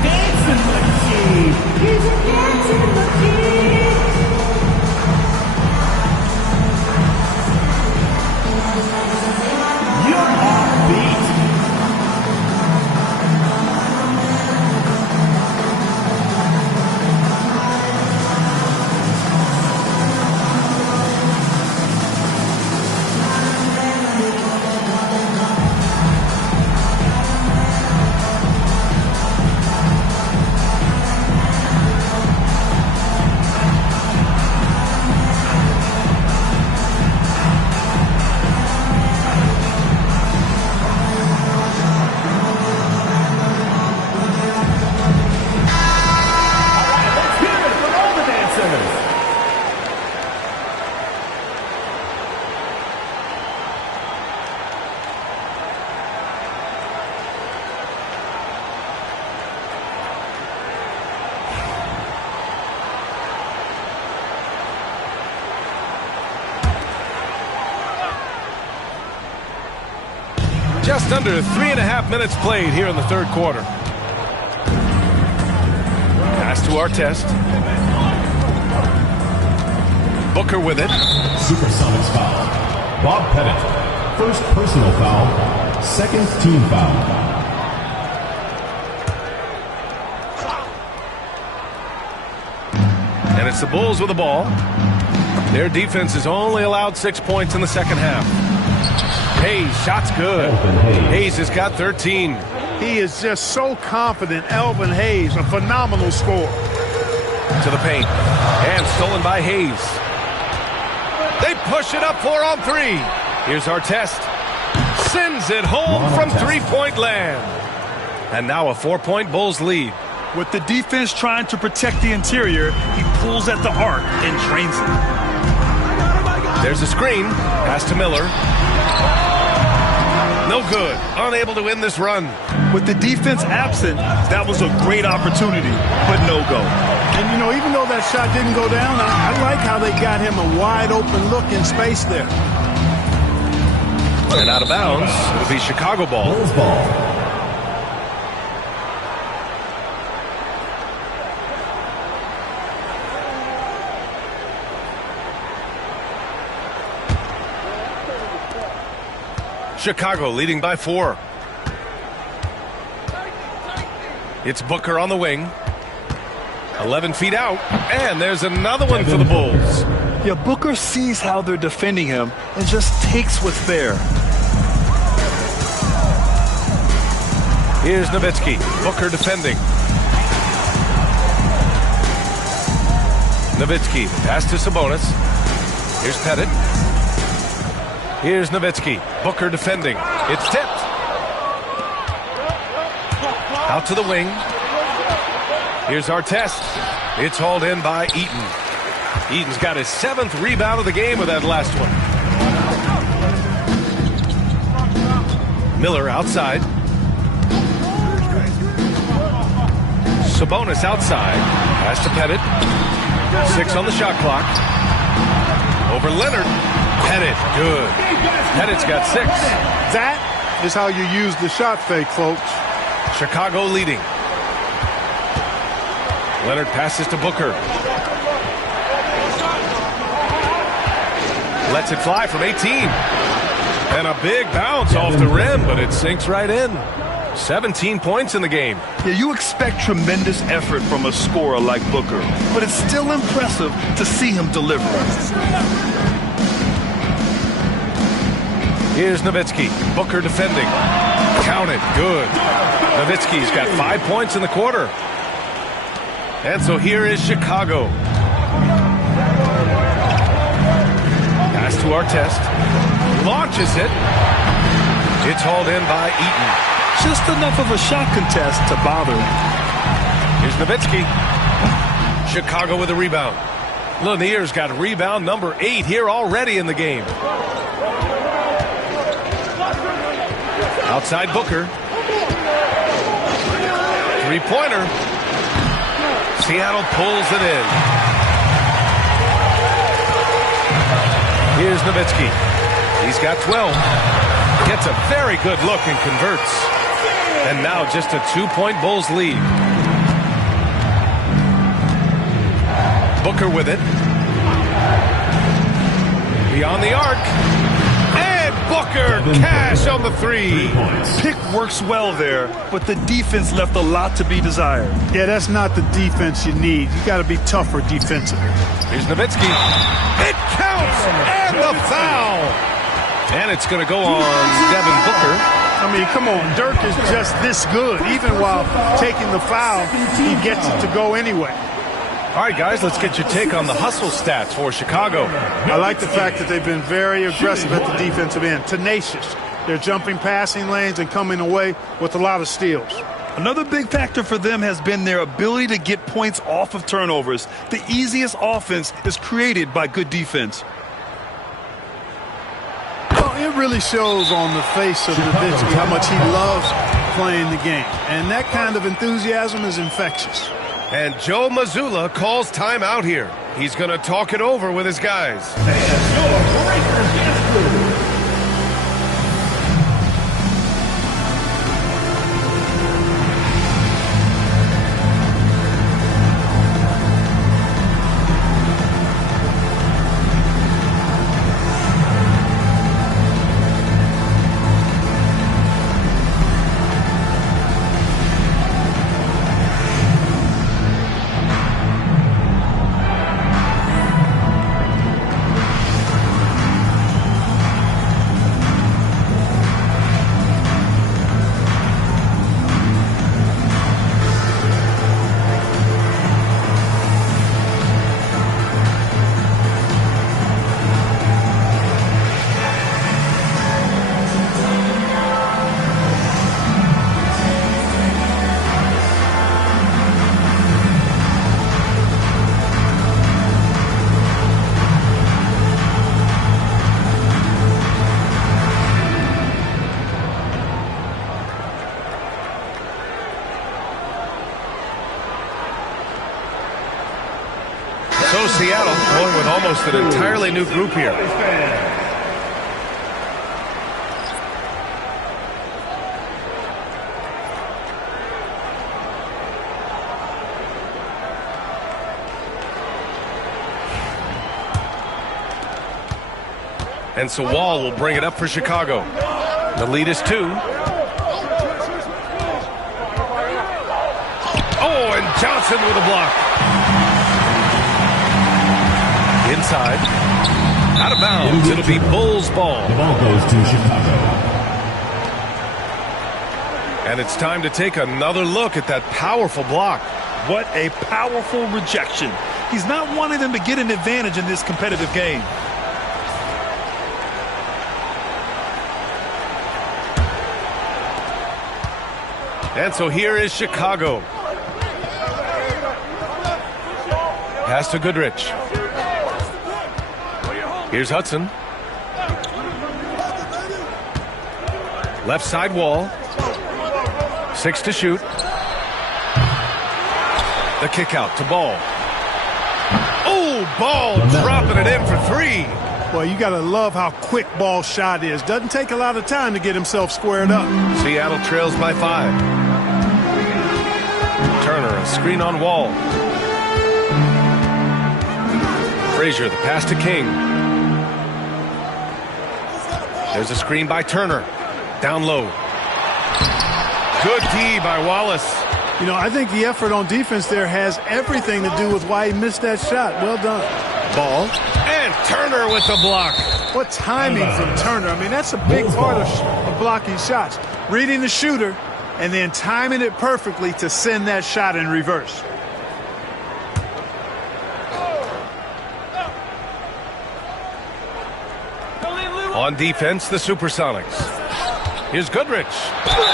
Dancing machine. He's a dancing machine. You're offbeat. Let's hear it for all the dancers. Just under 3.5 minutes played here in the third quarter. Pass to Artest. Booker with it. Supersonics foul. Bob Pettit. First personal foul. Second team foul. And it's the Bulls with the ball. Their defense has only allowed 6 points in the second half. Hayes, shot's good. Hayes has got 13. He is just so confident. Elvin Hayes, a phenomenal scorer. To the paint. And stolen by Hayes. They push it up 4 on 3. Here's Artest. Sends it home from three-point land. And now a 4-point Bulls lead. With the defense trying to protect the interior, he pulls at the arc and drains it. There's a screen. Pass to Miller. No good. Unable to win this run. With the defense absent, that was a great opportunity, but no go. And, you know, even though that shot didn't go down, I like how they got him a wide-open look in space there. And out of bounds, it'll be Chicago ball. Bulls ball. Chicago leading by 4. It's Booker on the wing. 11 feet out. And there's another one for the Bulls. Yeah, Booker sees how they're defending him and just takes what's there. Here's Nowitzki. Booker defending. Nowitzki. Pass to Sabonis. Here's Pettit. Here's Nowitzki. Booker defending. It's tipped. Out to the wing. Here's Artest. It's hauled in by Eaton. Eaton's got his 7th rebound of the game with that last one. Miller outside. Sabonis outside. Pass to Pettit. 6 on the shot clock. Over Leonard. Pettit, good. Pettit's got 6. That is how you use the shot fake, folks. Chicago leading. Leonard passes to Booker. Lets it fly from 18. And a big bounce off the rim, but it sinks right in. 17 points in the game. Yeah, you expect tremendous effort from a scorer like Booker, but it's still impressive to see him deliver. Here's Nowitzki. Booker defending. Count it. Good. Nowitzki's got 5 points in the quarter. And so here is Chicago. Pass to Artest. Launches it. It's hauled in by Eaton. Just enough of a shot contest to bother him. Here's Nowitzki. Chicago with a rebound. Lanier's got rebound number 8 here already in the game. Outside Booker. Three-pointer. Seattle pulls it in. Here's Nowitzki. He's got 12. Gets a very good look and converts. And now just a 2-point Bulls lead. Booker with it. Beyond the arc. And Booker cash on the 3. Pick works well there, but the defense left a lot to be desired. Yeah, that's not the defense you need. You got to be tougher defensively. Here's Nowitzki. It counts! And the foul! And it's going to go on Devin Booker. I mean, come on. Dirk is just this good. Even while taking the foul, he gets it to go anyway. All right, guys, let's get your take on the hustle stats for Chicago. I like the fact that they've been very aggressive at the defensive end. Tenacious. They're jumping passing lanes and coming away with a lot of steals. Another big factor for them has been their ability to get points off of turnovers. The easiest offense is created by good defense. Well, it really shows on the face of Nowitzki how much he loves playing the game. And that kind of enthusiasm is infectious. And Joe Mazzulla calls timeout here. He's going to talk it over with his guys. So Seattle going with almost an entirely new group here. And so Wall will bring it up for Chicago. The lead is 2. Oh, and Johnson with a block. Inside. Out of bounds. It'll be Bulls ball. The ball goes to Chicago. And it's time to take another look at that powerful block. What a powerful rejection. He's not wanting them to get an advantage in this competitive game. And so here is Chicago. Pass to Goodrich. Here's Hudson. Left side Wall. 6 to shoot. The kick out to Ball. Oh, Ball dropping it in for 3. Well, you got to love how quick Ball shot is. Doesn't take a lot of time to get himself squared up. Seattle trails by 5. Turner, a screen on Wall. Frazier, the pass to King. There's a screen by Turner. Down low. Good D by Wallace. You know, I think the effort on defense there has everything to do with why he missed that shot. Well done. Ball. And Turner with the block. What timing from Turner. I mean, that's a big part of blocking shots. Reading the shooter and then timing it perfectly to send that shot in reverse. On defense, the Supersonics. Here's Goodrich.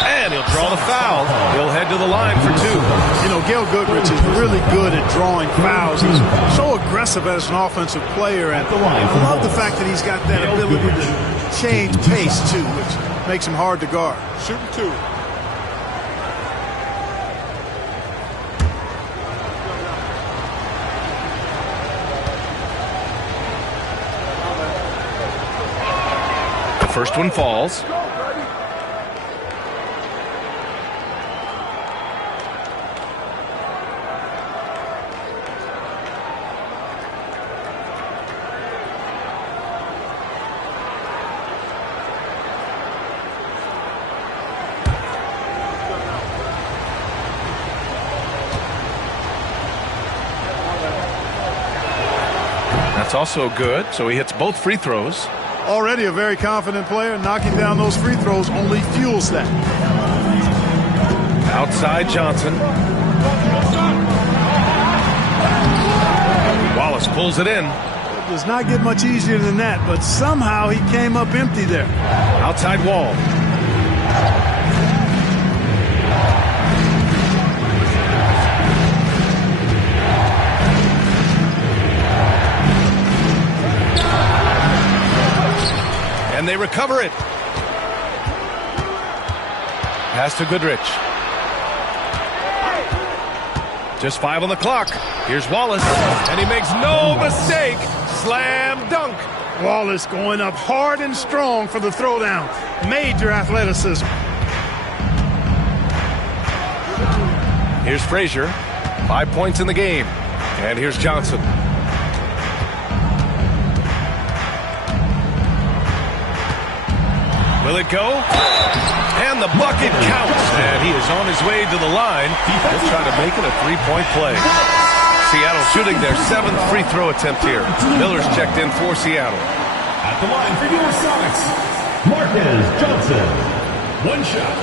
And he'll draw the foul. He'll head to the line for two. You know, Gail Goodrich is really good at drawing fouls. He's so aggressive as an offensive player. And I love the fact that he's got that ability to change pace, too, which makes him hard to guard. Shooting two. First one falls. That's also good, so he hits both free throws. Already a very confident player. Knocking down those free throws only fuels that. Outside Johnson. Wallace pulls it in. It does not get much easier than that, but somehow he came up empty there. Outside Wall. And they recover it. Pass to Goodrich. Just 5 on the clock. Here's Wallace. And he makes no mistake. Slam dunk. Wallace going up hard and strong for the throwdown. Major athleticism. Here's Frazier. 5 points in the game. And here's Johnson. Will it go? And the bucket counts. And he is on his way to the line. He'll try to make it a three-point play. Seattle shooting their 7th free throw attempt here. Miller's checked in for Seattle. At the line for your Sonics, Marquez Johnson. One shot.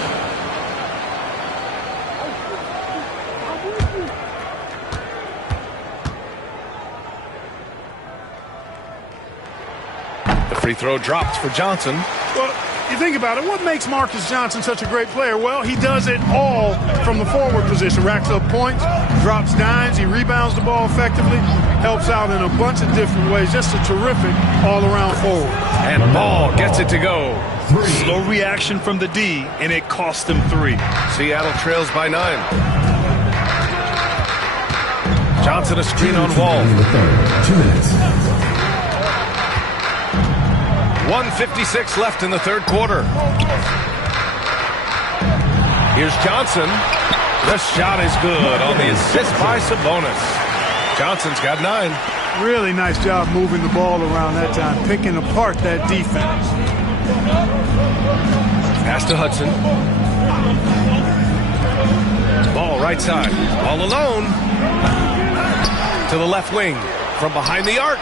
The free throw dropped for Johnson. Well, you think about it, what makes Marcus Johnson such a great player? Well, he does it all from the forward position. Racks up points, drops dimes, he rebounds the ball effectively, helps out in a bunch of different ways. Just a terrific all-around forward. And Ball gets it to go. Slow reaction from the D, and it cost him 3. Seattle trails by 9. Johnson a screen on Wall. 2 minutes. 1:56 left in the third quarter. Here's Johnson. The shot is good on the assist by Sabonis. Johnson's got 9. Really nice job moving the ball around that time, picking apart that defense. Pass to Hudson. Ball right side. All alone. To the left wing. From behind the arc.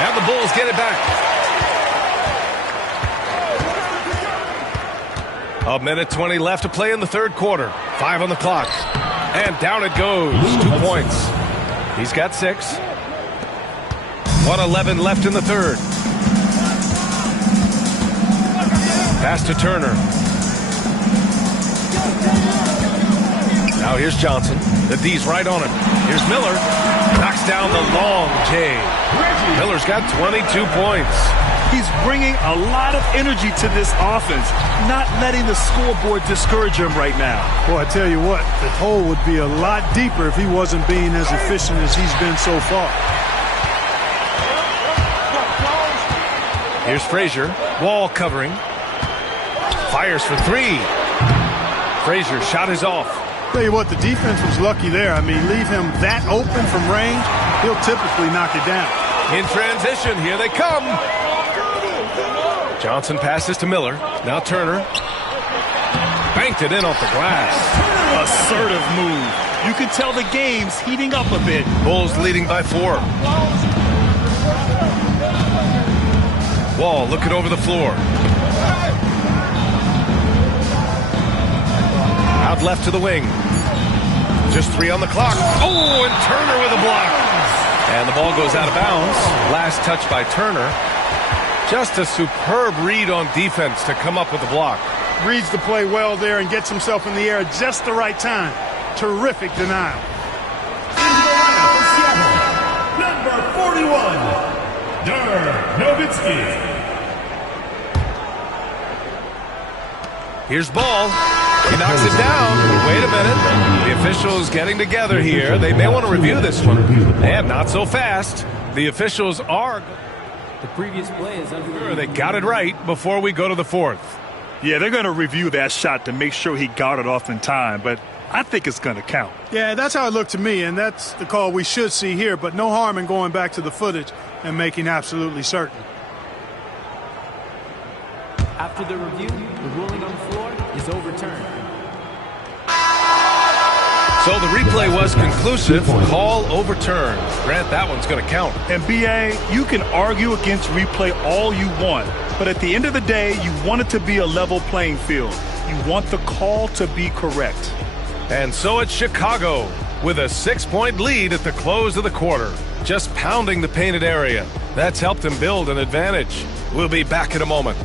And the Bulls get it back. A minute 20 left to play in the third quarter. 5 on the clock. And down it goes. 2 points. He's got 6. 1:11 left in the third. Pass to Turner. Now here's Johnson. The D's right on him. Here's Miller. Knocks down the long J. Miller's got 22 points. He's bringing a lot of energy to this offense, not letting the scoreboard discourage him right now. Boy, I tell you what, the hole would be a lot deeper if he wasn't being as efficient as he's been so far. Here's Frazier. Wall covering. Fires for 3. Frazier's shot is off. Tell you what, the defense was lucky there. I mean, leave him that open from range, he'll typically knock it down. In transition, here they come. Johnson passes to Miller. Now Turner. Banked it in off the glass. Assertive move. You can tell the game's heating up a bit. Bulls leading by 4. Wall looking over the floor. Out left to the wing. Just 3 on the clock. Oh, and Turner with a block. And the ball goes out of bounds. Last touch by Turner. Just a superb read on defense to come up with the block. Reads the play well there and gets himself in the air at just the right time. Terrific denial. Into the lineup for Seattle, number 41, Dirk Nowitzki. Here's ball. He knocks it down. Wait a minute. The officials getting together here. They may want to review this one. And not so fast. The officials are. The previous play is under. They got it right before we go to the 4th. Yeah, they're going to review that shot to make sure he got it off in time, but I think it's going to count. Yeah, that's how it looked to me, and that's the call we should see here, but no harm in going back to the footage and making absolutely certain. After the review, the ruling on the floor is overturned. So the replay was conclusive. Call overturned. Grant, that one's going to count. And BA, you can argue against replay all you want, but at the end of the day, you want it to be a level playing field. You want the call to be correct. And so it's Chicago with a 6-point lead at the close of the quarter. Just pounding the painted area. That's helped him build an advantage. We'll be back in a moment.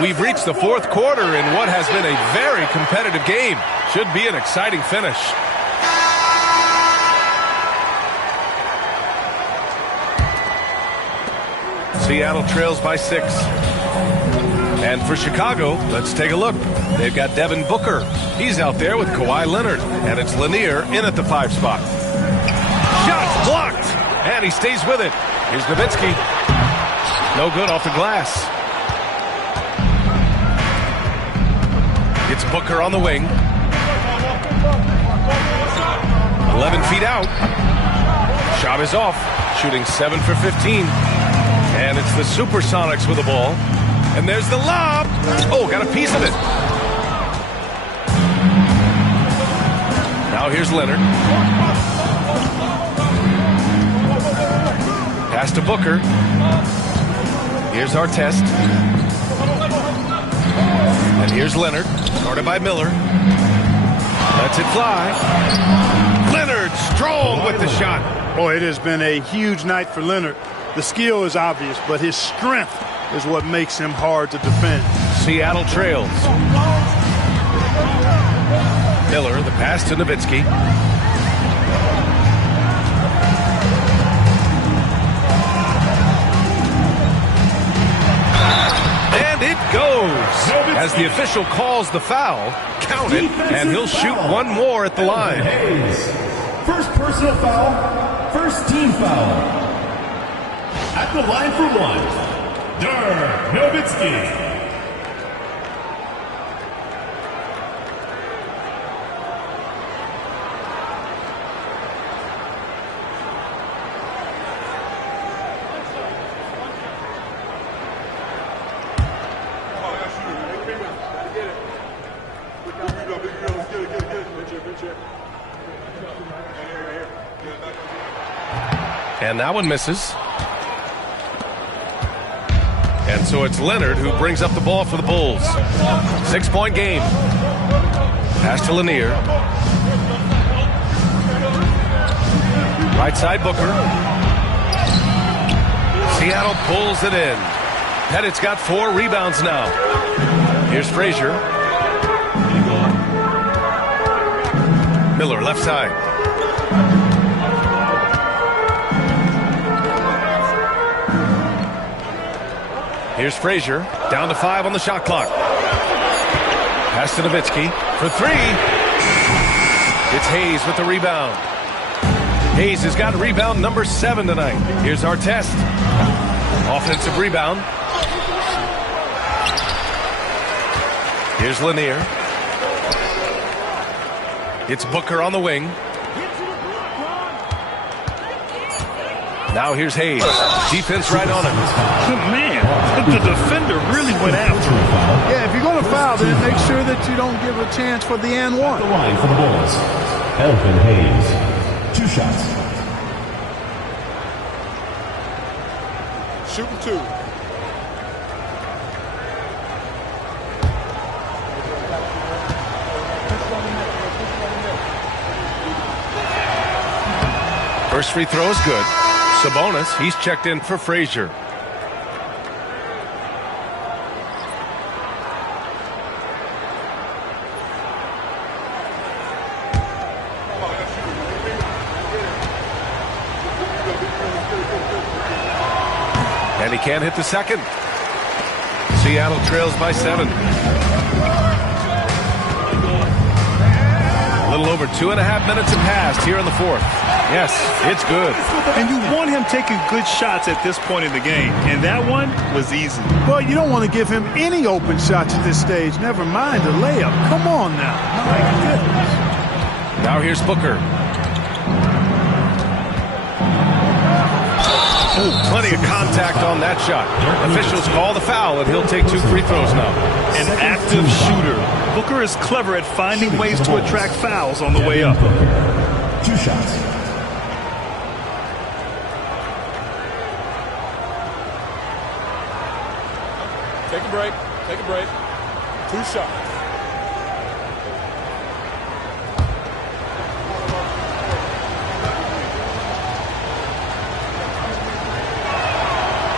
We've reached the 4th quarter in what has been a very competitive game. Should be an exciting finish. Seattle trails by 6. And for Chicago, let's take a look. They've got Devin Booker. He's out there with Kawhi Leonard. And it's Lanier in at the 5 spot. Shot blocked. And he stays with it. Here's Nowitzki. No good off the glass. It's Booker on the wing. 11 feet out. Shot is off. Shooting 7 for 15. And it's the Supersonics with the ball. And there's the lob. Oh, got a piece of it. Now here's Leonard. Pass to Booker. Here's Artest. And here's Leonard. Guarded by Miller. Lets it fly. Leonard strong with the shot. Boy, it has been a huge night for Leonard. The skill is obvious, but his strength is what makes him hard to defend. Seattle trails. Miller, the pass to Nowitzki. And it goes. As the official calls the foul, count it, and he'll shoot one more at the line. First personal foul, first team foul. At the line for 1, Dirk Nowitzki. And that one misses. And so it's Leonard who brings up the ball for the Bulls. 6-point game. Pass to Lanier. Right side Booker. Seattle pulls it in. Pettit's got 4 rebounds now. Here's Frazier. Miller left side. Here's Frazier, down to 5 on the shot clock. Pass to Nowitzki for 3. It's Hayes with the rebound. Hayes has got rebound number 7 tonight. Here's Artest. Offensive rebound. Here's Lanier. It's Booker on the wing. Now here's Hayes. Defense right on him. Man, The defender really went after him. Yeah, if you're going to foul, then make sure that you don't give a chance for the and one. The line for the Bulls, Elvin Hayes. 2 shots. Shooting 2. First free throw is good. Sabonis, he's checked in for Frazier. And he can't hit the second. Seattle trails by 7. A little over 2.5 minutes have passed here in the fourth. Yes, it's good. And you want him taking good shots at this point in the game. And that one was easy. Well, you don't want to give him any open shots at this stage. Never mind a layup. Come on now. My goodness. Now here's Booker. Oh, plenty of contact on that shot. Officials call the foul, and he'll take 2 free throws now. An active shooter. Booker is clever at finding ways to attract fouls on the way up. 2 shots. Take a break. Take a break. 2 shots.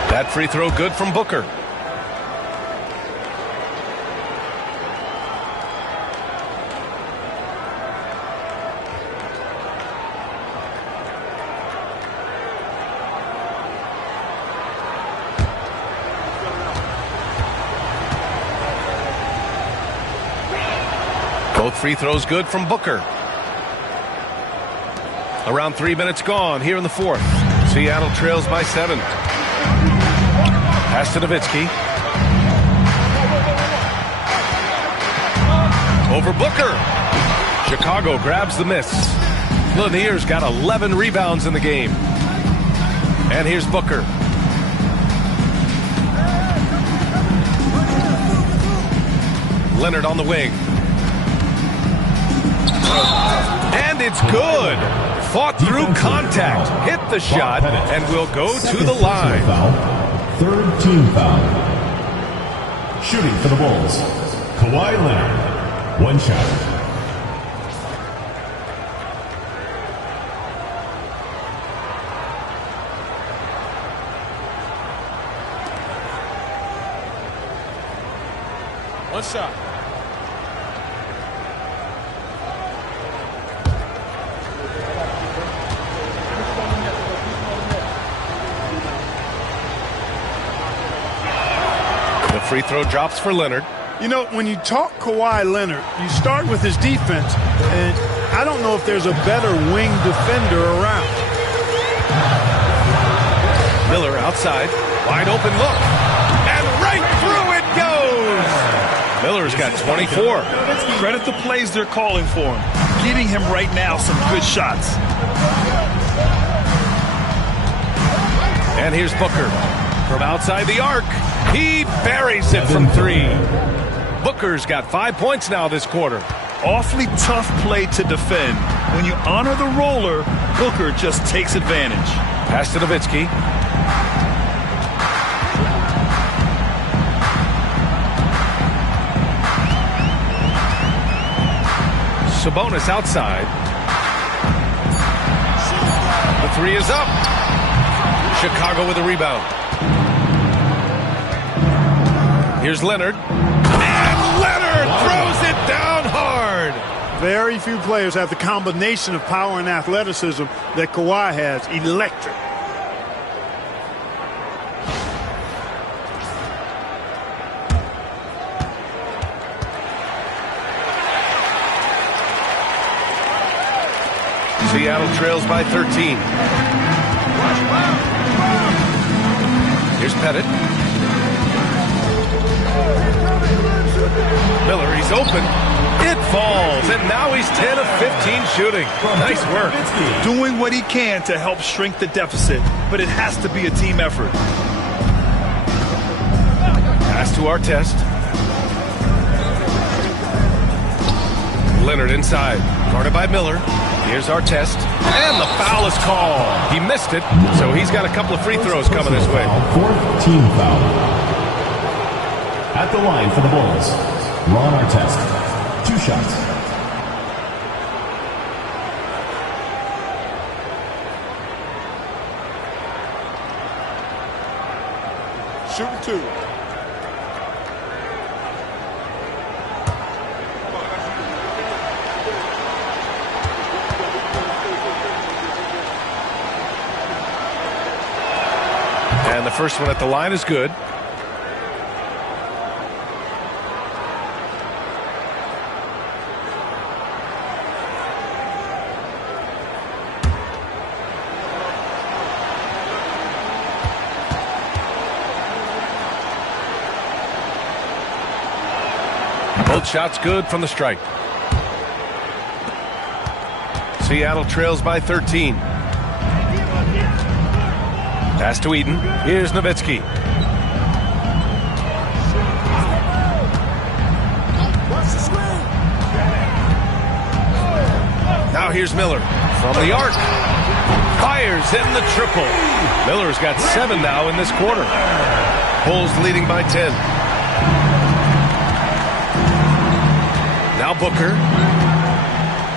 That free throw good from Booker. Both free throws good from Booker. Around 3 minutes gone here in the fourth. Seattle trails by 7. Pass to Nowitzki. Over Booker. Chicago grabs the miss. Lanier's got 11 rebounds in the game. And here's Booker. Leonard on the wing. And it's good. Fought through contact. Hit the shot and will go to the line. Third team foul. Shooting for the Bulls, Kawhi Leonard. 1 shot. One shot. Free throw drops for Leonard. You know, when you talk Kawhi Leonard, you start with his defense, and I don't know if there's a better wing defender around. Miller outside. Wide open look. And right through it goes! Miller's got 24. Credit the plays they're calling for him. Getting him right now some good shots. And here's Booker. From outside the arc. He buries it from 3. Booker's got 5 points now this quarter. Awfully tough play to defend. When you honor the roller, Booker just takes advantage. Pass to Nowitzki. Sabonis outside. The 3 is up. Chicago with a rebound. Here's Leonard. And Leonard throws it down hard. Very few players have the combination of power and athleticism that Kawhi has. Electric. Seattle trails by 13. Here's Pettit. Miller, he's open. It falls, and now he's 10 of 15 shooting. Nice work. Doing what he can to help shrink the deficit, but it has to be a team effort. to Artest. Leonard inside, guarded by Miller. Here's Artest, and the foul is called. He missed it, so he's got a couple of free throws coming his way. Fourth team foul. At the line for the Bulls, Ron Artest. 2 shots. Shooting 2. And the first one at the line is good. Both shots good from the strike. Seattle trails by 13. Pass to Eden. Here's Nowitzki. Now here's Miller from the arc. Fires in the triple. Miller's got 7 now in this quarter. Bulls leading by 10. Now Booker.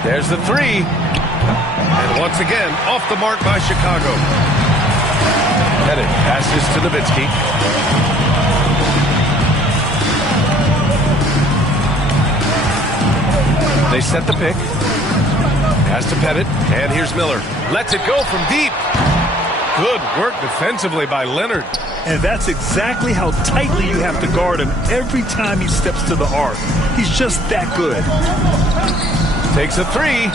There's the 3. And once again, off the mark by Chicago. Pettit passes to Nowitzki. They set the pick. Pass to Pettit. And here's Miller. Lets it go from deep. Good work defensively by Leonard. And that's exactly how tightly you have to guard him every time he steps to the arc. He's just that good. Takes a 3.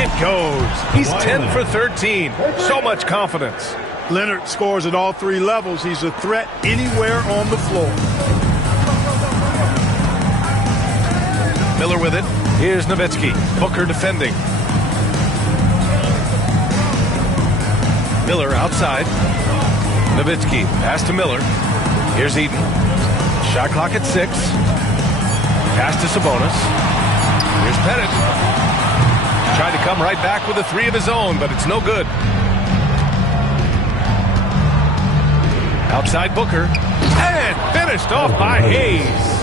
It goes. He's 10 for 13. So much confidence. Leonard scores at all 3 levels. He's a threat anywhere on the floor. Miller with it. Here's Nowitzki. Booker defending. Miller outside. Nowitzki. Pass to Miller. Here's Eden. Shot clock at 6. Pass to Sabonis. Here's Pettit. Tried to come right back with a 3 of his own, but it's no good. Outside Booker. And finished off by Hayes.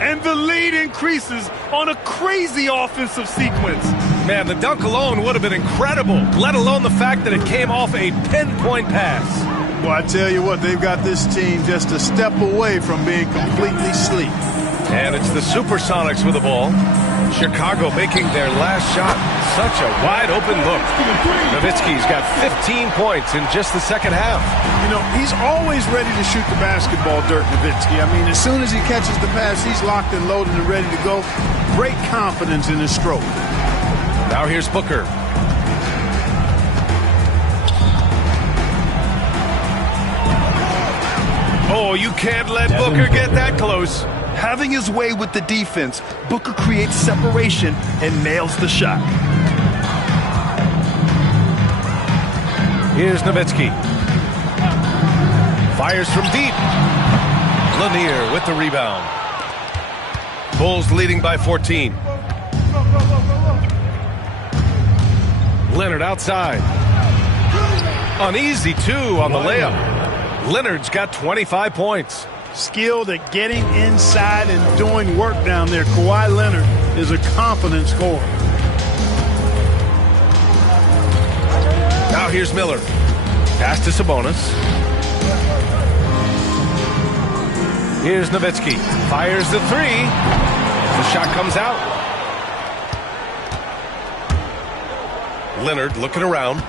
And the lead increases on a crazy offensive sequence. Man, the dunk alone would have been incredible, let alone the fact that it came off a pinpoint pass. Well, I tell you what, they've got this team just a step away from being completely asleep. And it's the Supersonics with the ball. Chicago making their last shot. Such a wide open look. Nowitzki's got 15 points in just the second half. You know, he's always ready to shoot the basketball, Dirk Nowitzki. I mean, as soon as he catches the pass, he's locked and loaded and ready to go. Great confidence in his stroke. Now here's Booker. Oh, you can't let Booker get that close. Having his way with the defense, Booker creates separation and nails the shot. Here's Nowitzki. Fires from deep. Lanier with the rebound. Bulls leading by 14. Leonard outside. An easy 2 on the layup. Leonard's got 25 points. Skilled at getting inside and doing work down there. Kawhi Leonard is a confident scorer. Now here's Miller. Pass to Sabonis. Here's Nowitzki. Fires the 3. The shot comes out. Leonard looking around.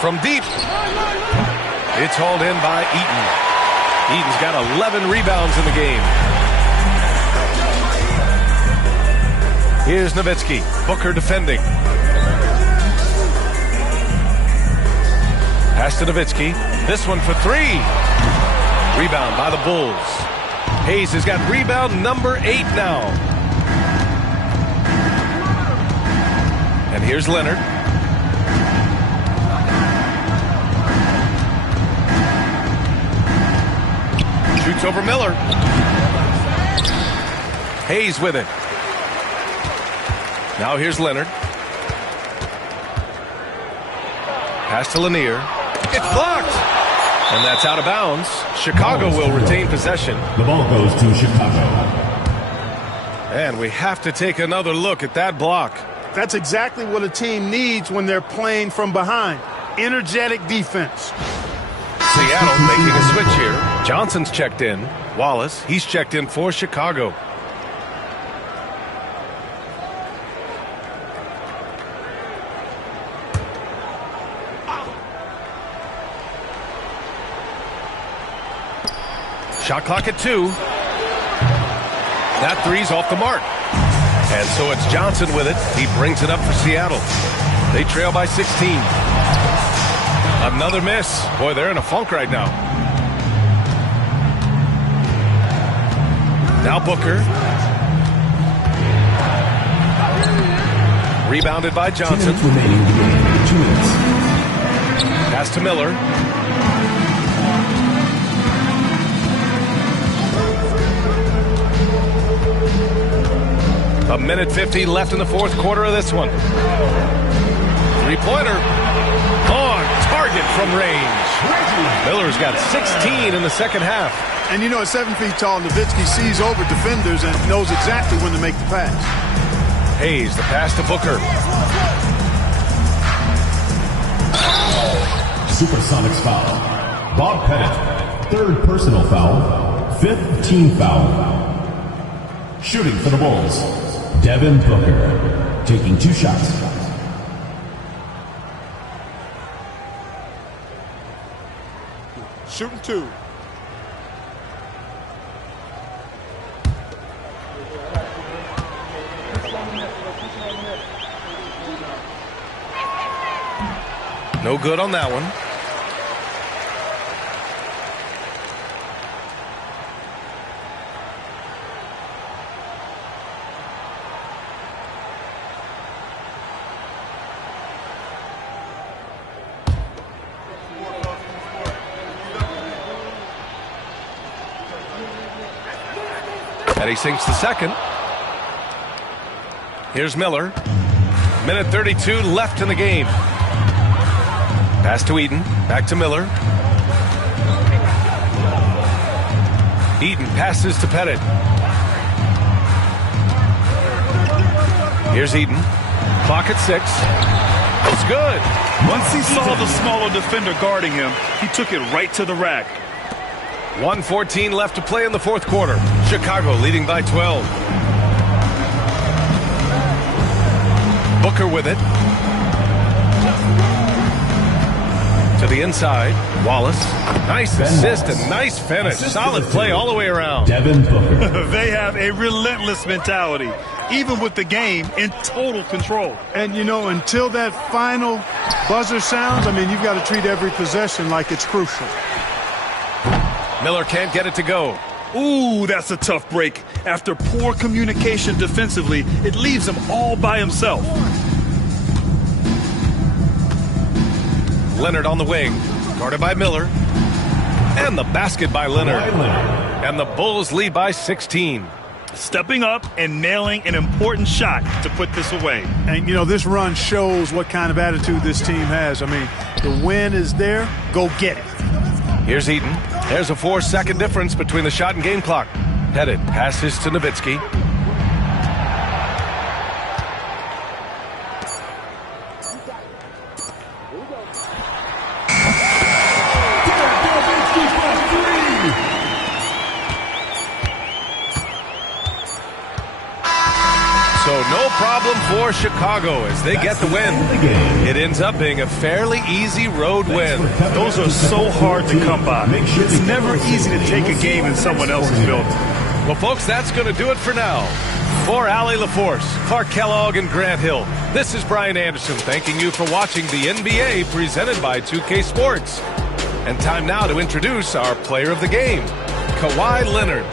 From deep. It's hauled in by Eaton. Eaton's got 11 rebounds in the game. Here's Nowitzki. Booker defending. Pass to Nowitzki. This one for 3. Rebound by the Bulls. Hayes has got rebound number 8 now. Here's Leonard. Shoots over Miller. Hayes with it. Now here's Leonard. Pass to Lanier. It's blocked. And that's out of bounds. Chicago will retain possession. The ball goes to Chicago. And we have to take another look at that block. That's exactly what a team needs when they're playing from behind. Energetic defense. Seattle making a switch here. Johnson's checked in. Wallace, he's checked in for Chicago. Shot clock at 2. That three's off the mark. And so it's Johnson with it. He brings it up for Seattle. They trail by 16. Another miss. Boy, they're in a funk right now. Now Booker. Rebounded by Johnson. 2 minutes remaining in the game. 2 minutes. Pass to Miller. A minute 50 left in the fourth quarter of this one. Three-pointer. On target from range. Miller's got 16 in the second half. And you know, at 7 feet tall, Nowitzki sees over defenders and knows exactly when to make the pass. Hayes, the pass to Booker. Supersonics foul. Bob Pettit. 3rd personal foul. 5th team foul. Shooting for the Bulls. Devin Booker. Taking 2 shots. Shooting 2. No good on that one. And he sinks the second. Here's Miller. Minute 32 left in the game. Pass to Eaton. Back to Miller. Eaton passes to Pettit. Here's Eaton. Clock at 6. It's good. Once he saw the smaller defender guarding him, he took it right to the rack. 1:14 left to play in the fourth quarter. Chicago leading by 12. Booker with it. To the inside. Wallace. Nice assist and nice finish. Solid play all the way around. Devin Booker. They have a relentless mentality, even with the game in total control. And, you know, until that final buzzer sounds, I mean, you've got to treat every possession like it's crucial. Miller can't get it to go. Ooh, that's a tough break. After poor communication defensively, it leaves him all by himself. Leonard on the wing. Guarded by Miller. And the basket by Leonard. And the Bulls lead by 16. Stepping up and nailing an important shot to put this away. And, you know, this run shows what kind of attitude this team has. I mean, the win is there. Go get it. Here's Eaton. There's a 4-second difference between the shot and game clock. Pettit passes to Nowitzki. So no problem for Chicago as they get the win. It ends up being a fairly easy road win. Those are so hard to come by. It's never easy to take a game in someone else's building. Well, folks, that's going to do it for now. For Allie LaForce, Clark Kellogg, and Grant Hill, this is Brian Anderson thanking you for watching the NBA presented by 2K Sports. And time now to introduce our player of the game, Kawhi Leonard.